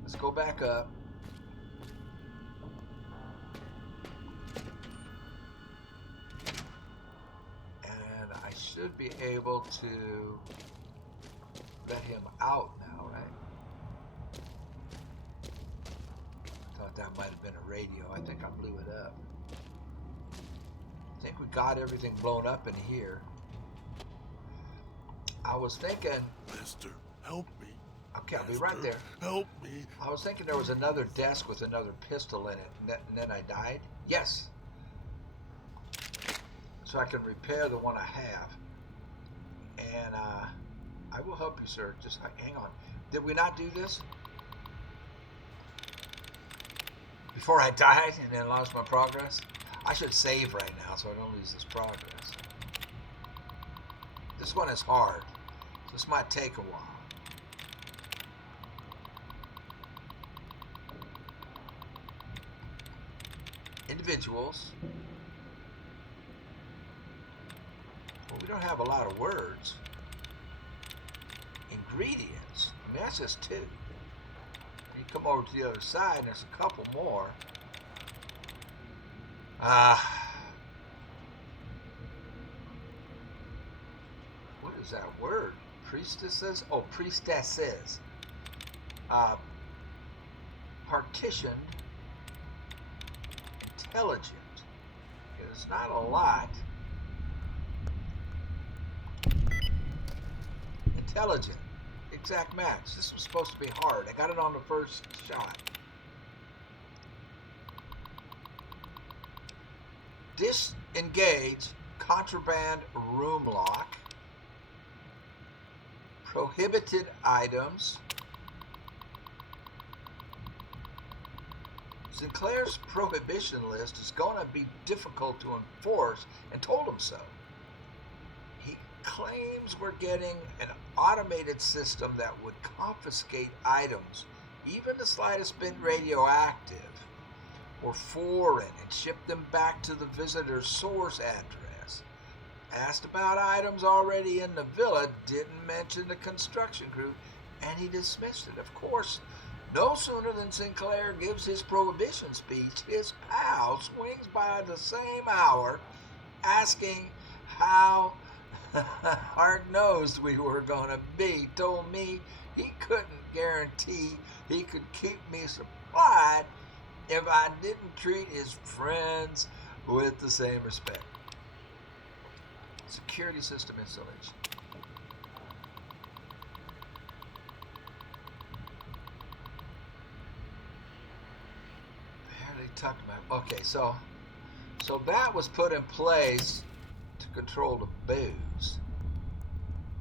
Let's go back up. And I should be able to let him out now, right? Thought that might have been a radio. I think I blew it up. I think we got everything blown up in here. I was thinking... Mister, help me. Okay, I'll be right there. Help me. I was thinking there was another desk with another pistol in it, and then I died. Yes. So I can repair the one I have. And I will help you, sir. Just hang on. Did we not do this? Before I died and then lost my progress? I should save right now so I don't lose this progress. This one is hard. So this might take a while. Individuals. Well, we don't have a lot of words. Ingredients. I mean, that's just two. You come over to the other side and there's a couple more. What is that word? Priestesses? Oh, priestesses. Partitioned. Intelligent. It's not a lot. Intelligent. Exact match. This was supposed to be hard. I got it on the first shot. Disengage contraband room lock. Prohibited items. Sinclair's prohibition list is going to be difficult to enforce and told him so. He claims we're getting an automated system that would confiscate items, even the slightest bit radioactive or foreign, and ship them back to the visitor's source address. Asked about items already in the villa, didn't mention the construction crew, and he dismissed it. Of course, no sooner than Sinclair gives his prohibition speech, his pal swings by the same hour asking how hard-nosed we were going to be. Told me he couldn't guarantee he could keep me What if I didn't treat his friends with the same respect? Security system installation. Barely tucked my. Okay, so that was put in place to control the booze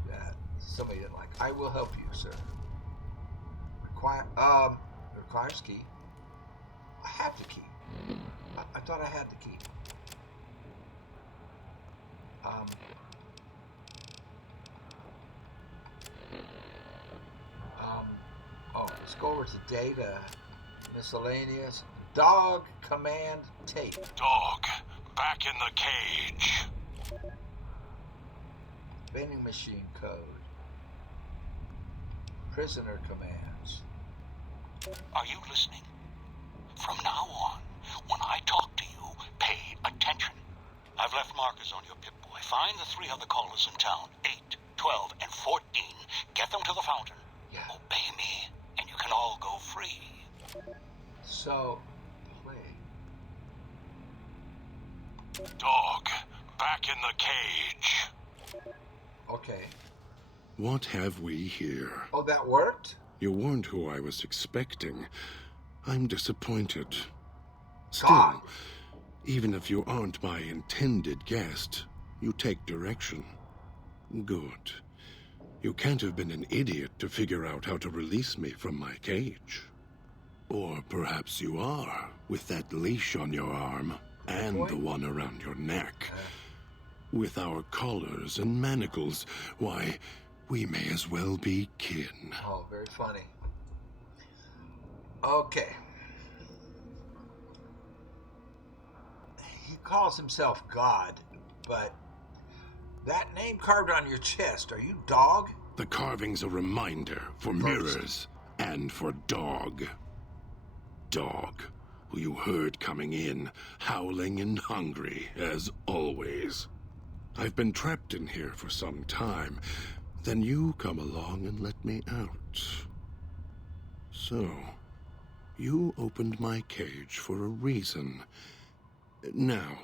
that somebody didn't like. I will help you, sir. Requires key. I have the key. I thought I had the key. Let's go over to data, miscellaneous, dog command tape. Dog, back in the cage. Vending machine code. Prisoner commands. Are you listening? From now on, when I talk to you, pay attention. I've left markers on your Pip-Boy. Find the 3 other callers in town, 8, 12, and 14. Get them to the fountain. Yeah. Obey me, and you can all go free. So, play. Dog, back in the cage. Okay. What have we here? Oh, that worked? You weren't who I was expecting. I'm disappointed. Still, God. even if you aren't my intended guest, you take direction. Good. You can't have been an idiot to figure out how to release me from my cage. Or perhaps you are, with that leash on your arm, and the one around your neck. With our collars and manacles, why, we may as well be kin. Oh, very funny. Okay. He calls himself God, but that name carved on your chest, are you Dog? The carving's a reminder for mirrors and for Dog. Dog, who you heard coming in, howling and hungry, as always. I've been trapped in here for some time. Then you come along and let me out. So, you opened my cage for a reason. Now,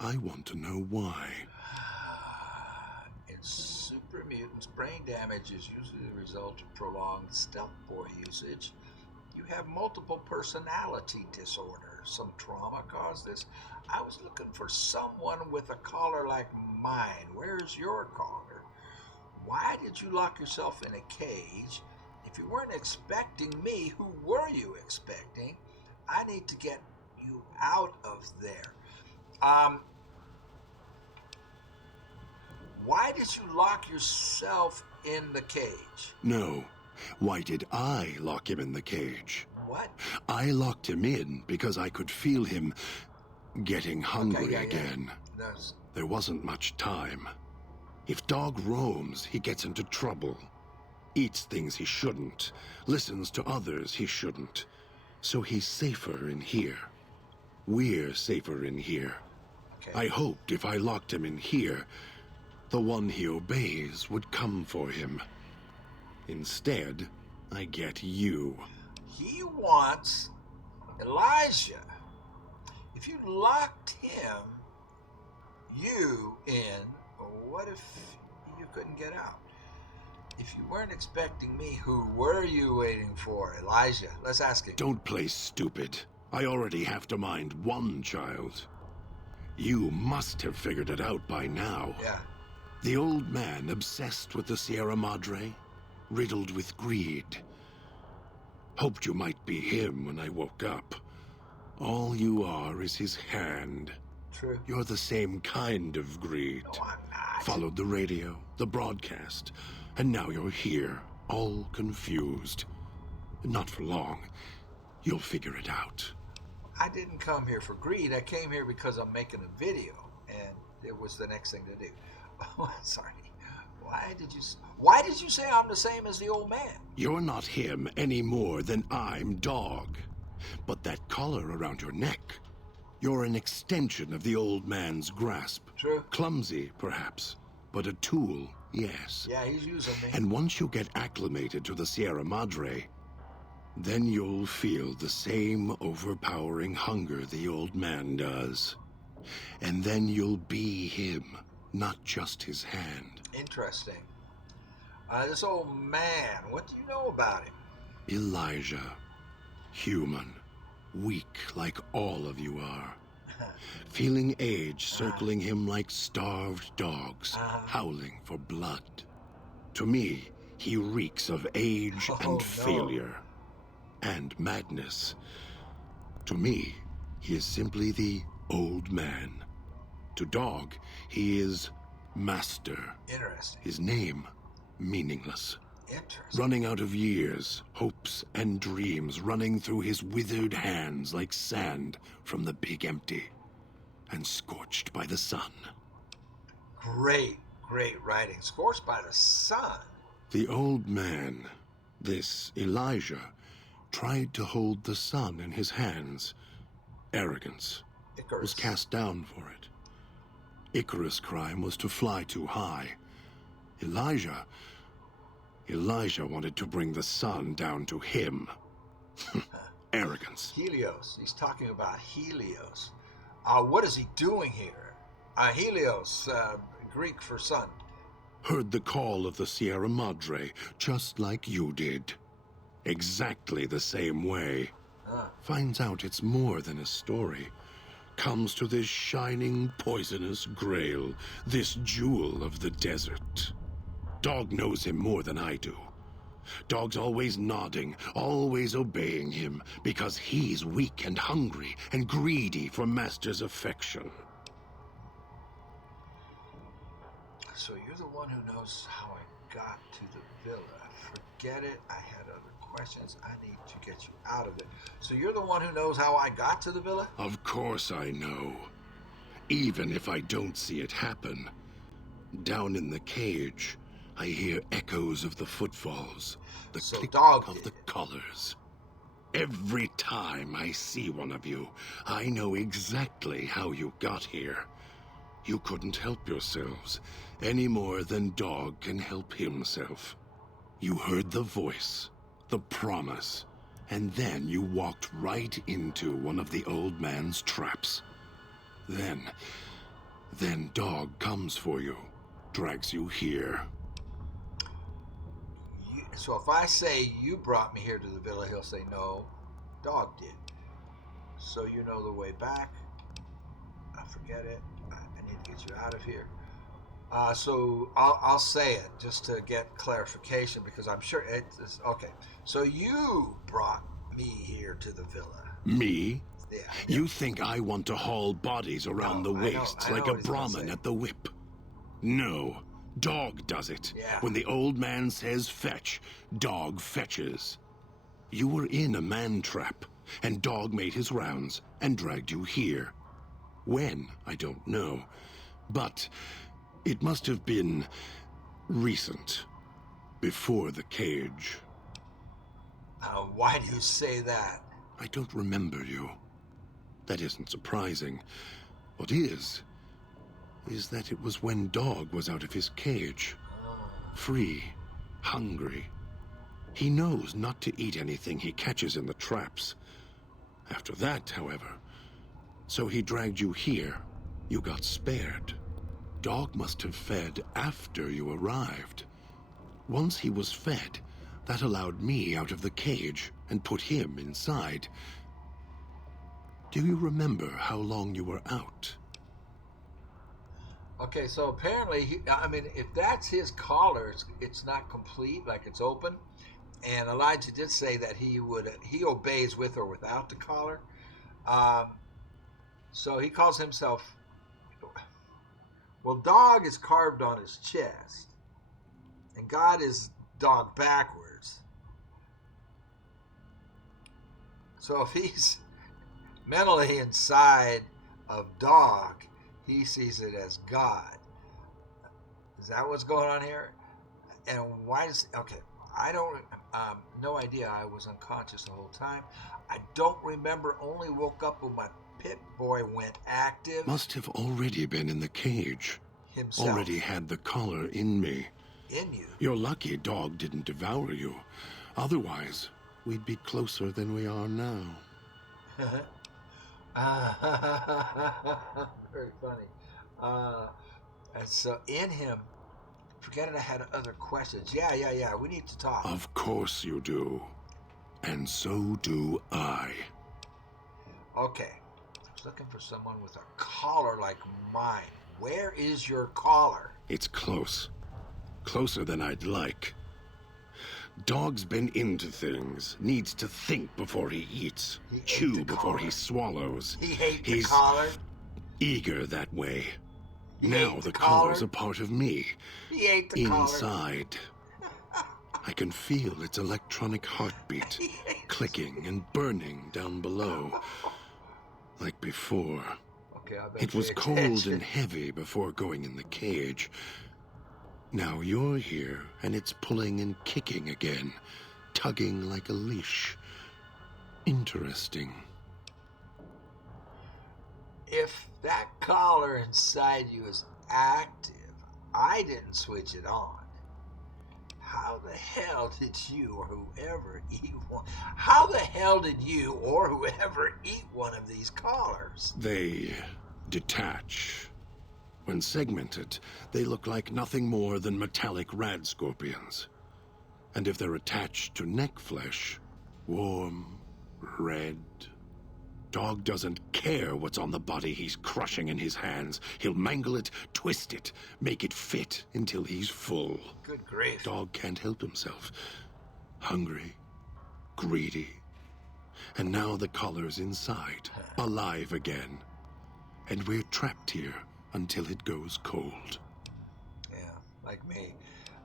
I want to know why. In super mutants, brain damage is usually the result of prolonged stealth boy usage. You have multiple personality disorder. Some trauma caused this. I was looking for someone with a collar like mine. Where's your collar? Why did you lock yourself in a cage? If you weren't expecting me, who were you expecting? I need to get you out of there. Why did you lock yourself in the cage? No. Why did I lock him in the cage? What? I locked him in because I could feel him getting hungry again. Yes. There wasn't much time. If Dog roams, he gets into trouble. Eats things he shouldn't. Listens to others he shouldn't. So he's safer in here. We're safer in here. Okay. I hoped if I locked him in here, the one he obeys would come for him. Instead, I get you. He wants Elijah. If you locked you in, what if you couldn't get out? If you weren't expecting me, who were you waiting for? Elijah. Let's ask him. Don't play stupid. I already have to mind one child. You must have figured it out by now. Yeah. The old man obsessed with the Sierra Madre, riddled with greed. Hoped you might be him when I woke up. All you are is his hand. True. You're the same kind of greed. No, I'm not. Followed the radio, the broadcast, and now you're here, all confused. Not for long. You'll figure it out. I didn't come here for greed. I came here because I'm making a video, and it was the next thing to do. Sorry. Why did you say I'm the same as the old man? You're not him any more than I'm Dog. But that collar around your neck, you're an extension of the old man's grasp. True. Clumsy, perhaps, but a tool, yes. Yeah, he's using me. And once you get acclimated to the Sierra Madre, Then you'll feel the same overpowering hunger the old man does. And then you'll be him, not just his hand. Interesting. This old man, what do you know about him? Elijah. Human. Weak like all of you are. Feeling age circling him like starved dogs, howling for blood. To me, he reeks of age and failure. And madness. To me, he is simply the old man. To Dog, he is Master. Interesting. His name, meaningless. Interesting. Running out of years, hopes and dreams running through his withered hands like sand from the big empty, and scorched by the sun. Great writing. Scorched by the sun. The old man, this Elijah, tried to hold the sun in his hands. Arrogance. Icarus. Was cast down for it. Icarus' crime was to fly too high. Elijah wanted to bring the sun down to him. Arrogance. Helios. He's talking about Helios. What is he doing here? Helios, Greek for sun. Heard the call of the Sierra Madre, just like you did. Exactly the same way. Finds out it's more than a story. Comes to this shining, poisonous grail, this jewel of the desert. Dog knows him more than I do. Dog's always nodding, always obeying him, because he's weak and hungry and greedy for Master's affection. So you're the one who knows how I got to the villa. Forget it. I had other questions. I need to get you out of it. So you're the one who knows how I got to the villa? Of course I know. Even if I don't see it happen. Down in the cage, I hear echoes of the footfalls, the click of the collars. Every time I see one of you, I know exactly how you got here. You couldn't help yourselves, any more than Dog can help himself. You heard the voice, the promise, and then you walked right into one of the old man's traps. Then Dog comes for you, drags you here. So if I say you brought me here to the villa, he'll say no, Dog did. So you know the way back. I forget it. I need to get you out of here. So I'll say it just to get clarification because I'm sure it's okay. So you brought me here to the villa. Me? Yeah. You think I want to haul bodies around the waist like a Brahmin at the whip? No. Dog does it. Yeah. When the old man says fetch, Dog fetches. You were in a man trap, and Dog made his rounds and dragged you here. When, I don't know. But it must have been recent, before the cage. Why do you say that? I don't remember you. That isn't surprising. What is that it was when Dog was out of his cage. Free, hungry. He knows not to eat anything he catches in the traps. After that, however, so he dragged you here. You got spared. Dog must have fed after you arrived. Once he was fed, that allowed me out of the cage and put him inside. Do you remember how long you were out? Okay, so apparently, if that's his collar, it's not complete, like it's open. And Elijah did say that he obeys with or without the collar. So he calls himself, well, Dog is carved on his chest. And God is Dog backwards. So if he's mentally inside of Dog, he sees it as God. Is that what's going on here? And why does... Okay, I don't... no idea. I was unconscious the whole time. I don't remember. Only woke up when my pit boy went active. Must have already been in the cage. Himself. Already had the collar in me. In you? You're lucky Dog didn't devour you. Otherwise, we'd be closer than we are now. Very funny. And so in him, forget it, I had other questions. Yeah, we need to talk. Of course you do. And so do I. Okay. I was looking for someone with a collar like mine. Where is your collar? It's close. Closer than I'd like. Dog's been into things. Needs to think before he eats. Chew before he swallows. He hates the He's collar. eager that way. He Now ate the the collar's collar. a part of me. He ate the collar. Inside. I can feel its electronic heartbeat, clicking and burning down below. Like before. Okay, I better It was pay cold attention. and heavy before going in the cage. Now you're here, and it's pulling and kicking again, tugging like a leash. Interesting. If that collar inside you is active, I didn't switch it on. How the hell did you or whoever eat one? How the hell did you or whoever eat one of these collars? They detach. When segmented, they look like nothing more than metallic rad scorpions. And if they're attached to neck flesh, warm, red. Dog doesn't care what's on the body he's crushing in his hands. He'll mangle it, twist it, make it fit until he's full. Good grief. Dog can't help himself. Hungry, greedy. And now the collar's inside, alive again. And we're trapped here until it goes cold. Yeah, like me.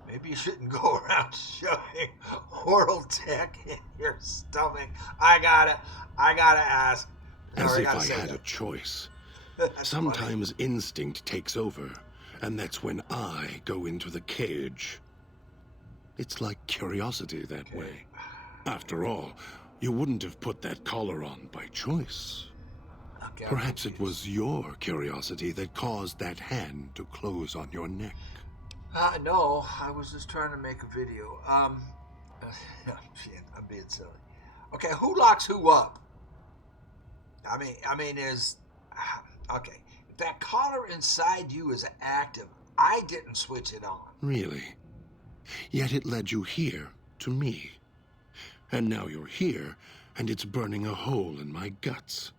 Maybe you shouldn't go around shoving oral tech in your stomach. I gotta ask. As Or if gotta I say had that. a choice. That's Sometimes instinct takes over, and that's when I go into the cage. It's like curiosity that way. After all, you wouldn't have put that collar on by choice. funny. Okay, I'm Perhaps it confused. was your curiosity that caused that hand to close on your neck. No, I was just trying to make a video. Shit, I'm being silly. Okay, who locks who up? I mean, okay. If that collar inside you is active, I didn't switch it on. Really? Yet it led you here, to me. And now you're here, and it's burning a hole in my guts.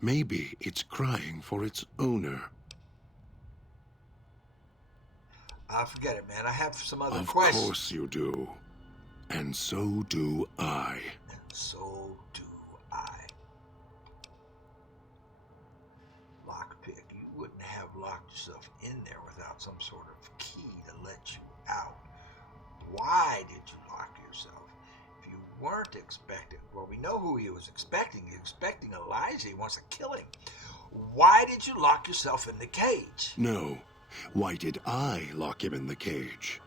Maybe it's crying for its owner. Forget it, man. I have some other Of questions. course you do. And so do I. And so do I. Lockpick, you wouldn't have locked yourself in there without some sort of key to let you out. Why did you lock yourself? If you weren't expecting, well, we know who he was expecting. He was expecting Elijah. He wants to kill him. Why did you lock yourself in the cage? No. Why did I lock him in the cage?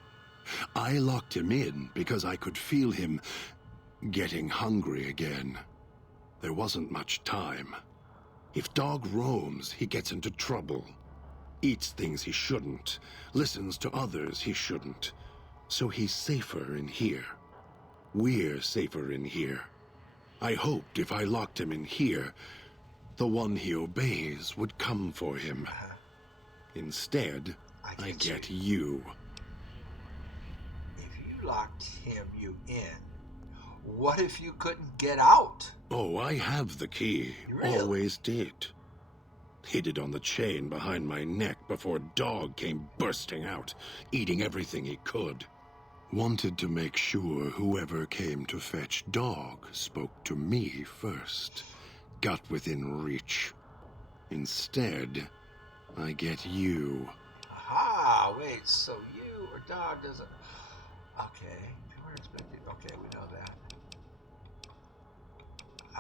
I locked him in because I could feel him getting hungry again. There wasn't much time. If Dog roams, he gets into trouble. Eats things he shouldn't. Listens to others he shouldn't. So he's safer in here. We're safer in here. I hoped if I locked him in here, the one he obeys would come for him. Instead, I get you. If you locked you in, what if you couldn't get out? Oh, I have the key. Really? Always did. Hid it on the chain behind my neck before Dog came bursting out, eating everything he could. Wanted to make sure whoever came to fetch Dog spoke to me first. Got within reach. Instead, I get you. Aha, wait, so you or Dog doesn't... Okay, if you weren't expecting... Okay, we know that.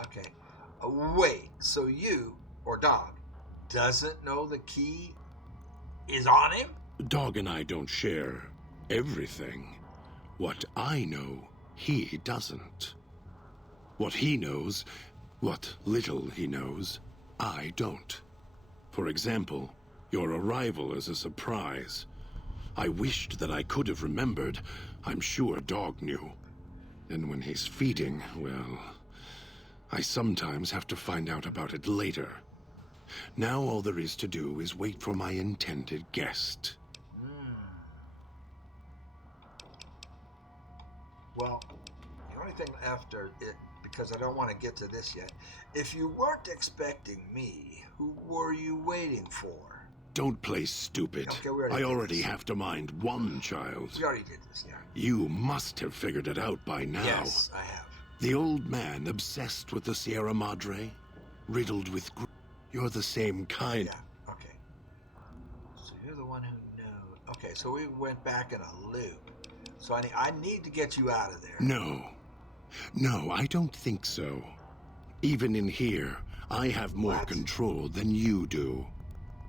Okay, wait, so you or Dog doesn't know the key is on him? Dog and I don't share everything. What I know, he doesn't. What he knows, what little he knows, I don't. For example, your arrival is a surprise. I wished that I could have remembered. I'm sure Dog knew. And when he's feeding, well, I sometimes have to find out about it later. Now all there is to do is wait for my intended guest. Well, the only thing after it, because I don't want to get to this yet, if you weren't expecting me, who were you waiting for? Don't play stupid. Okay, we already I did already this. have to mind one child. We already did this, yeah. You must have figured it out by now. Yes, I have. The old man obsessed with the Sierra Madre, riddled with You're the same kind. Yeah, okay. So you're the one who knows. Okay, so we went back in a loop. So I need to get you out of there. No. No, I don't think so. Even in here, I have more What? control than you do.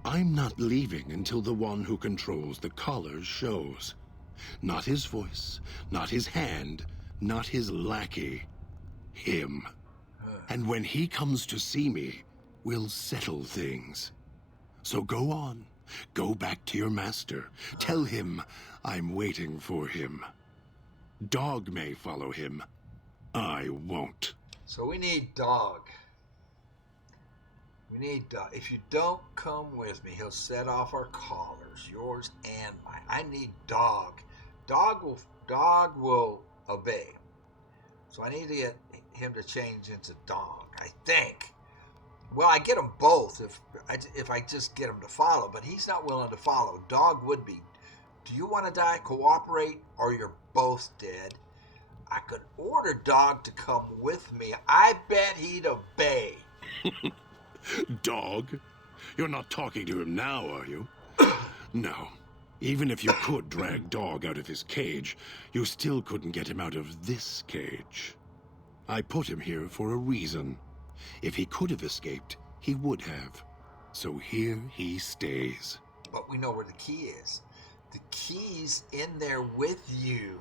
I'm not leaving until the one who controls the collars shows. Not his voice, not his hand, not his lackey. Him. And when he comes to see me, we'll settle things. So go on. Go back to your master. Tell him I'm waiting for him. Dog may follow him. I won't. So we need Dog. We need Dog. If you don't come with me, he'll set off our collars, yours and mine. I need Dog. Dog will obey. So I need to get him to change into Dog, I think. Well, I get them both if I just get him to follow, but he's not willing to follow. Dog would be. Do you want to die? Cooperate, or you're both dead. I could order Dog to come with me. I bet he'd obey. Dog? You're not talking to him now, are you? No. Even if you could drag Dog out of his cage, you still couldn't get him out of this cage. I put him here for a reason. If he could have escaped, he would have. So here he stays. But we know where the key is. The key's in there with you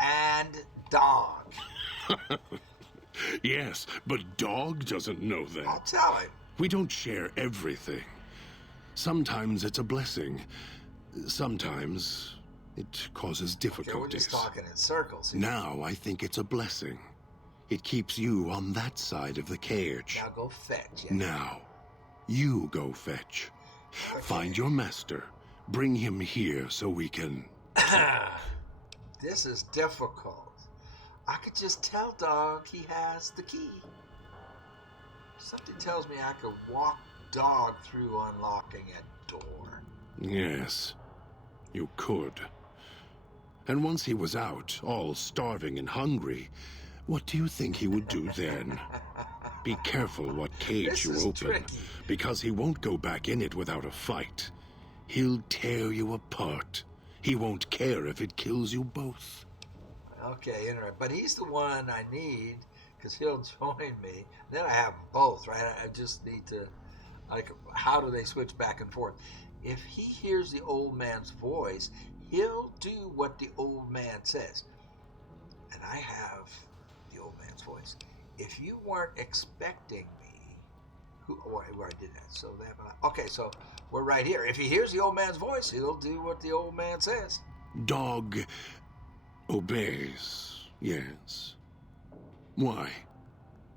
and Dog. Yes, but Dog doesn't know that. I'll tell him. We don't share everything. Sometimes it's a blessing. Sometimes it causes Okay, difficulties. we're just talking in circles here. Now I think it's a blessing. It keeps you on that side of the cage. Now go fetch it. Now, you go fetch. Okay. Find your master. Bring him here so we can... This is difficult. I could just tell Dog he has the key. Something tells me I could walk Dog through unlocking a door. Yes, you could. And once he was out, all starving and hungry, what do you think he would do then? Be careful what cage This you is open, tricky. because he won't go back in it without a fight. He'll tear you apart. He won't care if it kills you both. Okay, interesting. But he's the one I need because he'll join me. Then I have them both, right? I just need to, like, how do they switch back and forth? If he hears the old man's voice, he'll do what the old man says. And I have the old man's voice. If you weren't expecting me, where I did that, so that, okay, so we're right here. If he hears the old man's voice, he'll do what the old man says. Dog obeys, yes. Why?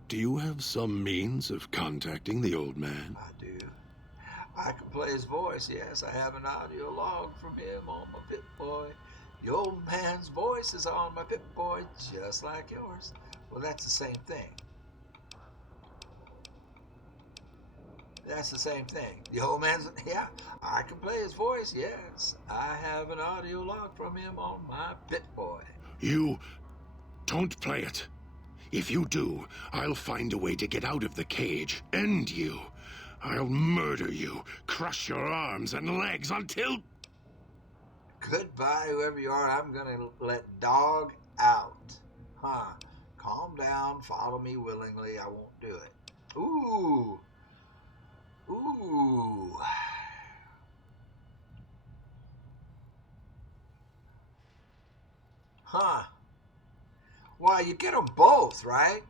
Do you have some means of contacting the old man? I do. I can play his voice, yes. I have an audio log from him on my Pip-Boy. The old man's voice is on my Pip-Boy, just like yours. Well, that's the same thing. That's the same thing. The old man's, yeah, I can play his voice, yes. I have an audio log from him on my Pip-Boy. You don't play it. If you do, I'll find a way to get out of the cage, end you. I'll murder you, crush your arms and legs until... Goodbye, whoever you are. I'm going to let Dog out. Huh. Calm down. Follow me willingly. I won't do it. Ooh. Ooh. Huh. Why, you get them both, right?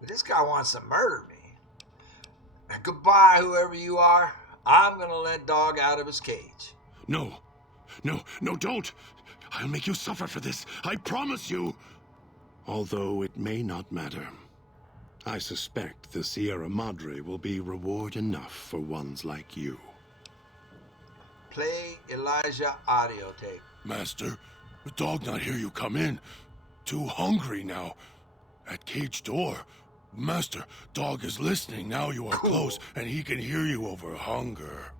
But this guy wants to murder me. Goodbye, whoever you are. I'm going to let Dog out of his cage. No. No, no, don't! I'll make you suffer for this. I promise you! Although it may not matter. I suspect the Sierra Madre will be reward enough for ones like you. Play Elijah audio tape. Master, the dog not hear you come in. Too hungry now. At cage door. Master, dog is listening now you are close, and he can hear you over hunger.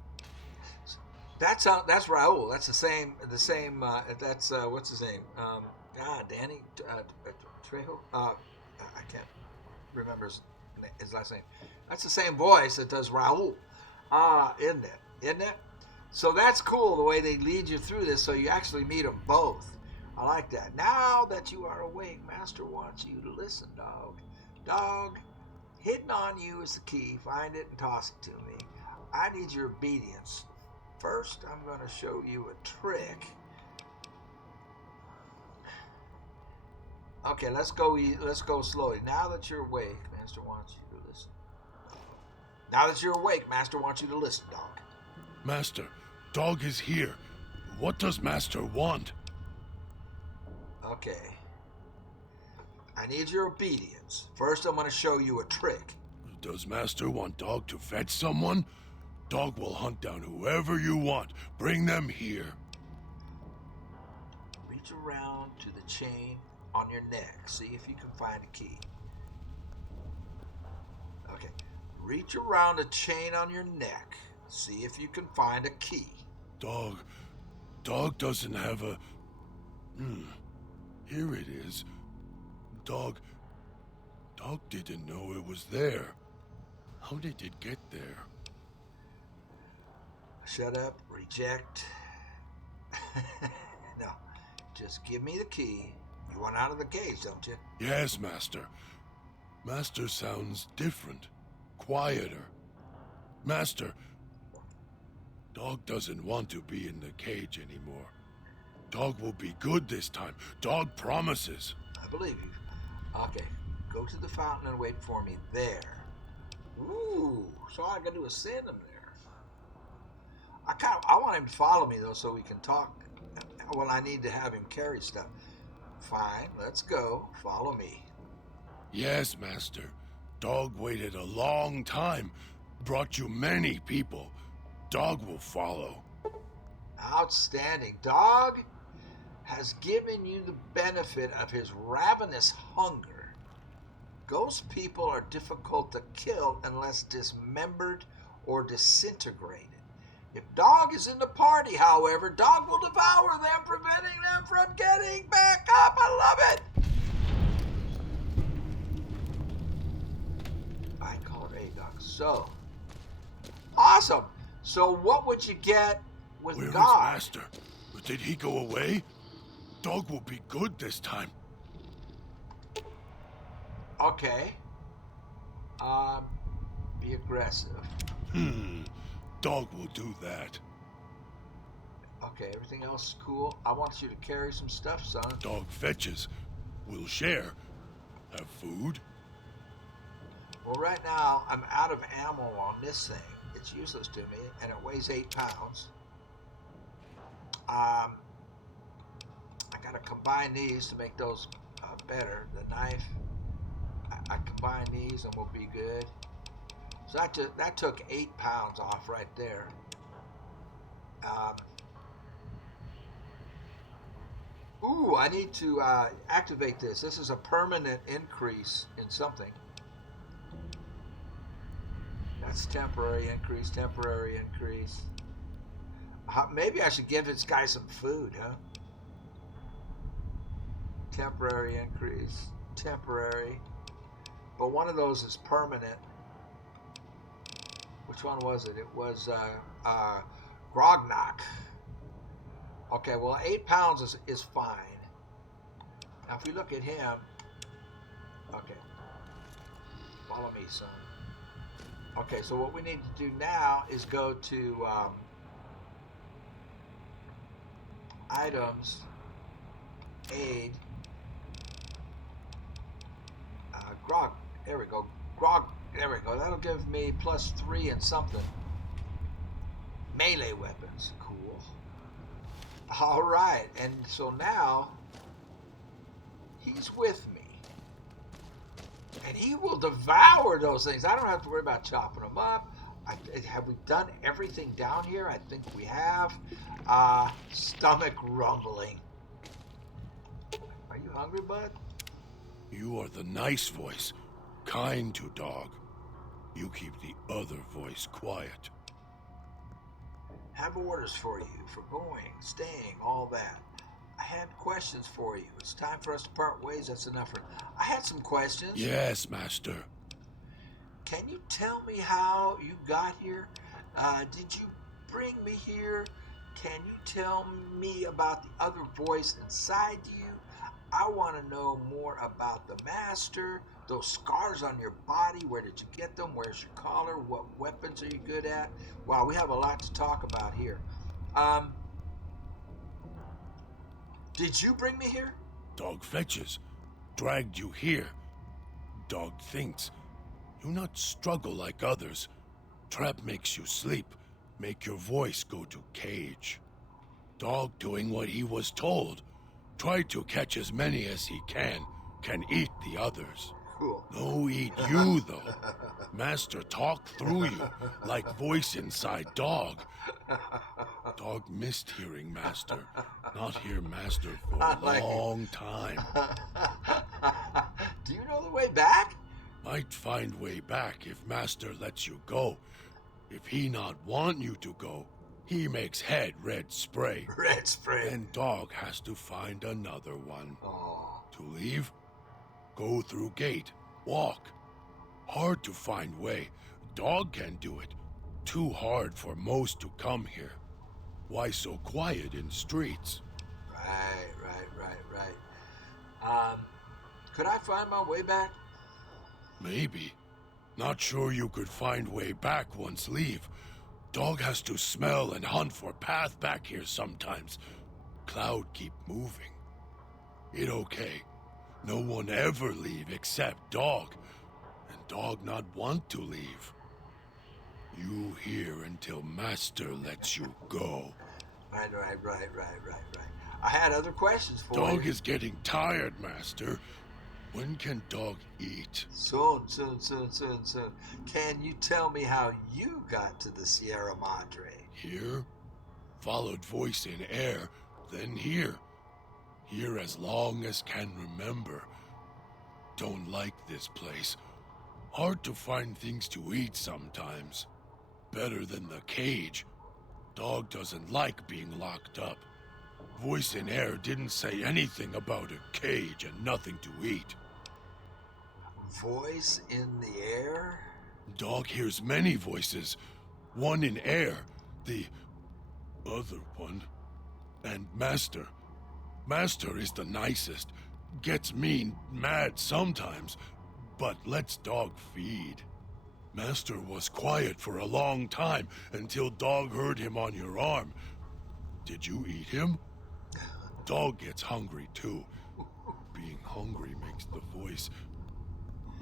That's Raul. That's the same. That's what's his name? Danny Trejo. I can't remember his last name. That's the same voice that does Raul. Isn't it? So that's cool the way they lead you through this, so you actually meet them both. I like that. Now that you are awake, Master wants you to listen, dog. Dog, hidden on you is the key. Find it and toss it to me. I need your obedience. First, I'm going to show you a trick. Okay, let's go slowly. Now that you're awake, Master wants you to listen. Now that you're awake, Master wants you to listen, dog. Master, dog is here. What does Master want? Okay. I need your obedience. First, I'm going to show you a trick. Does Master want dog to fetch someone? Dog will hunt down whoever you want. Bring them here. Reach around to the chain on your neck. See if you can find a key. Okay. Reach around the chain on your neck. See if you can find a key. Dog doesn't have a... Here it is. Dog didn't know it was there. How did it get there? Shut up, reject. No, just give me the key. You want out of the cage, don't you? Yes, Master. Master sounds different, quieter. Master, dog doesn't want to be in the cage anymore. Dog will be good this time. Dog promises. I believe you. Okay, go to the fountain and wait for me there. Ooh, so all I gotta do is send him there. I want him to follow me though, so we can talk. Well, I need to have him carry stuff. Fine, let's go. Follow me. Yes, Master. Dog waited a long time. Brought you many people. Dog will follow. Outstanding. Dog has given you the benefit of his ravenous hunger. Ghost people are difficult to kill unless dismembered or disintegrated. If Dog is in the party, however, Dog will devour them, preventing them from getting back up. I love it. I call it A-Dog. So, awesome. So what would you get with Where God? is Master? Did he go away? Dog will be good this time. Okay. Be aggressive. Dog will do that. Okay, everything else is cool. I want you to carry some stuff, son. Dog fetches. We'll share. Have food? Well, right now, I'm out of ammo on this thing. It's useless to me, and it weighs 8 pounds. I gotta combine these to make those better. The knife, I combine these and we'll be good. So that took 8 pounds off right there. Ooh, I need to activate this. This is a permanent increase in something. That's temporary increase, temporary increase. Maybe I should give this guy some food, huh? Temporary increase, temporary. But one of those is permanent. Which one was it? It was Grognak. Okay, well, 8 pounds is fine. Now, if we look at him, okay. Follow me, son. Okay, so what we need to do now is go to items, aid, grog. There we go. Grog. There we go. That'll give me +3 and something. Melee weapons. Cool. All right, and so now he's with me. And he will devour those things. I don't have to worry about chopping them up. Have we done everything down here? I think we have. Stomach rumbling. Are you hungry, bud? You are the nice voice, kind to dog. You keep the other voice quiet. Have orders for you for going, staying, all that. I had questions for you. It's time for us to part ways. That's enough for... I had some questions. Yes, Master. Can you tell me how you got here? Did you bring me here? Can you tell me about the other voice inside you? I want to know more about the Master, those scars on your body. Where did you get them? Where's your collar? What weapons are you good at? Wow, we have a lot to talk about here. Did you bring me here? Dog fetches. Dragged you here. Dog thinks. You not struggle like others. Trap makes you sleep. Make your voice go to cage. Dog doing what he was told. Try to catch as many as he can eat the others. Cool. No eat you, though. Master talk through you, like voice inside dog. Dog missed hearing Master. Not hear Master for a long time. Do you know the way back? Might find way back if Master lets you go. If he not want you to go, he makes head red spray. Red spray. Then dog has to find another one. Oh. To leave? Go through gate. Walk. Hard to find way. Dog can do it. Too hard for most to come here. Why so quiet in streets? Right. Could I find my way back? Maybe. Not sure you could find way back once leave. Dog has to smell and hunt for path back here sometimes. Cloud keep moving. It okay. No one ever leave except dog. And dog not want to leave. You here until Master lets you go. Right. I had other questions for you. Dog is getting tired, Master. When can dog eat? Soon. Can you tell me how you got to the Sierra Madre? Here? Followed voice in air, then here. Here as long as can remember. Don't like this place. Hard to find things to eat sometimes. Better than the cage. Dog doesn't like being locked up. Voice in air didn't say anything about a cage and nothing to eat. Voice in the air? Dog hears many voices. One in air, the other one, and Master. Master is the nicest. Gets mean, mad sometimes, but lets dog feed. Master was quiet for a long time until dog heard him on your arm. Did you eat him? Dog gets hungry too. Being hungry makes the voice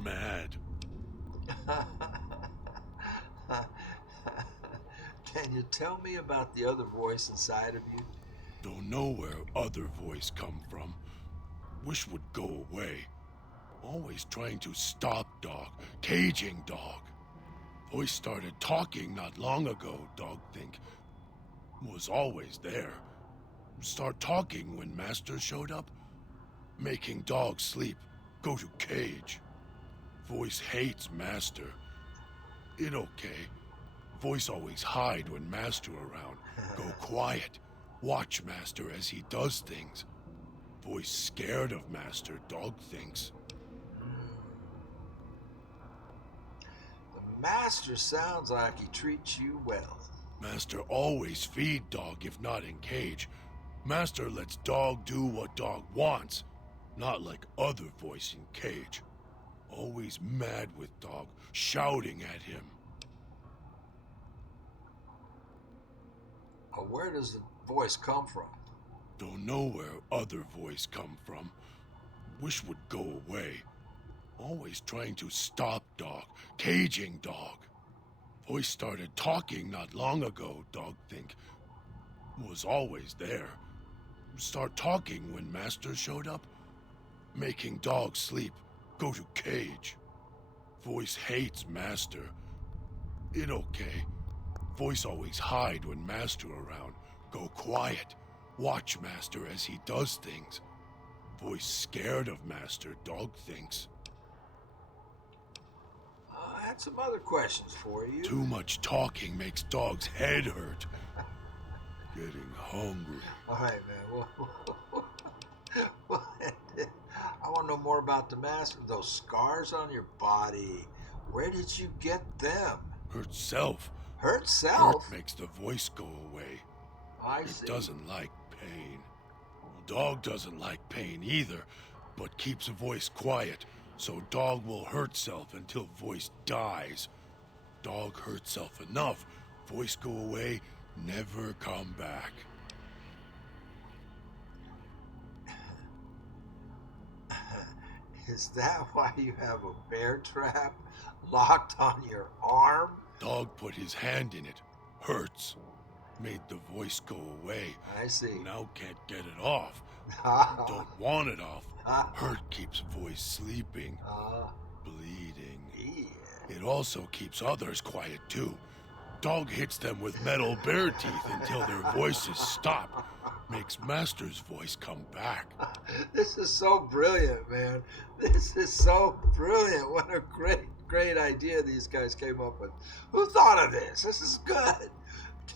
mad. Can you tell me about the other voice inside of you? Don't know where other voice come from. Wish would go away. Always trying to stop dog, caging dog. Voice started talking not long ago, dog think. Was always there. Start talking when Master showed up. Making dog sleep, go to cage. Voice hates Master. It okay. Voice always hide when Master around. Go quiet. Watch Master as he does things. Voice scared of Master, dog thinks. The Master sounds like he treats you well. Master always feed dog if not in cage. Master lets dog do what dog wants. Not like other voice in cage. Always mad with dog, shouting at him. Where does the voice come from? Don't know where other voice come from. Wish would go away. Always trying to stop dog, caging dog. Voice started talking not long ago, dog think. Was always there. start talking when Master showed up. Making dog sleep. Go to cage. Voice hates Master. It okay. Voice always hide when Master around. Go quiet. Watch Master as he does things. Voice scared of Master, dog thinks. I had some other questions for you. Too much talking makes dog's head hurt. Getting hungry. All right, man. Well, I want to know more about the Master. Those scars on your body. Where did you get them? Hurt self. Hurt self? Hurt makes the voice go away. I It see. doesn't like pain. Dog doesn't like pain either, but keeps a voice quiet, so dog will hurt self until voice dies. Dog hurt self enough, voice go away, never come back. Is that why you have a bear trap locked on your arm? Dog put his hand in it. Hurts. Made the voice go away. I see. Now can't get it off. Don't want it off. Hurt keeps voice sleeping. Bleeding. Yeah. It also keeps others quiet too. Dog hits them with metal bear teeth until their voices stop. Makes Master's voice come back. This is so brilliant, man. This is so brilliant. What a great idea these guys came up with. Who thought of this? This is good.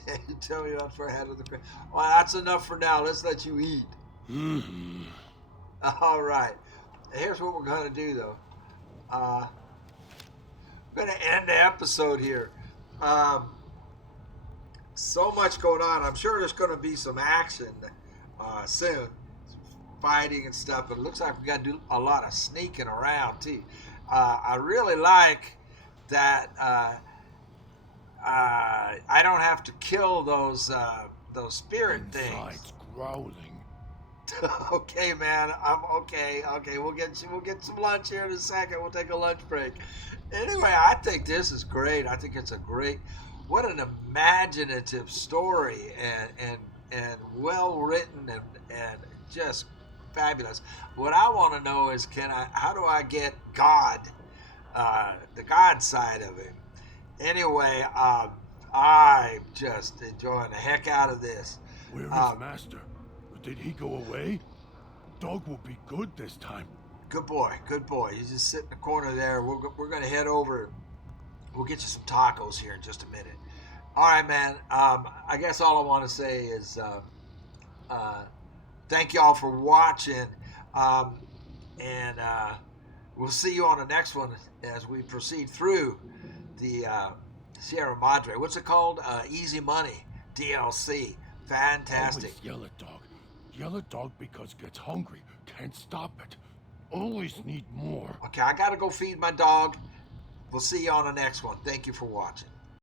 Can you tell me how far ahead of the crowd? Well, that's enough for now. Let's let you eat. Mm-hmm. All right. Here's what we're going to do, though. We're going to end the episode here. So much going on. I'm sure there's going to be some action soon. Fighting and stuff. But it looks like we got to do a lot of sneaking around, too. I really like that I don't have to kill those spirit things. Inside's growling. Okay, man. I'm okay. Okay, we'll get some lunch here in a second. We'll take a lunch break. Anyway, I think this is great. I think it's what an imaginative story and well written and just fabulous. What I want to know is how do I get God, the God side of him? Anyway, I'm just enjoying the heck out of this. Where is Master? Did he go away? Dog will be good this time. Good boy. You just sit in the corner there. We're going to head over. We'll get you some tacos here in just a minute. All right, man. I guess all I want to say is thank y'all for watching. And we'll see you on the next one as we proceed through the Sierra Madre. What's it called? Easy Money DLC. Fantastic. Always yell at dog. Yell at dog because gets hungry. Can't stop it. Always need more. Okay, I got to go feed my dog. We'll see you on the next one. Thank you for watching.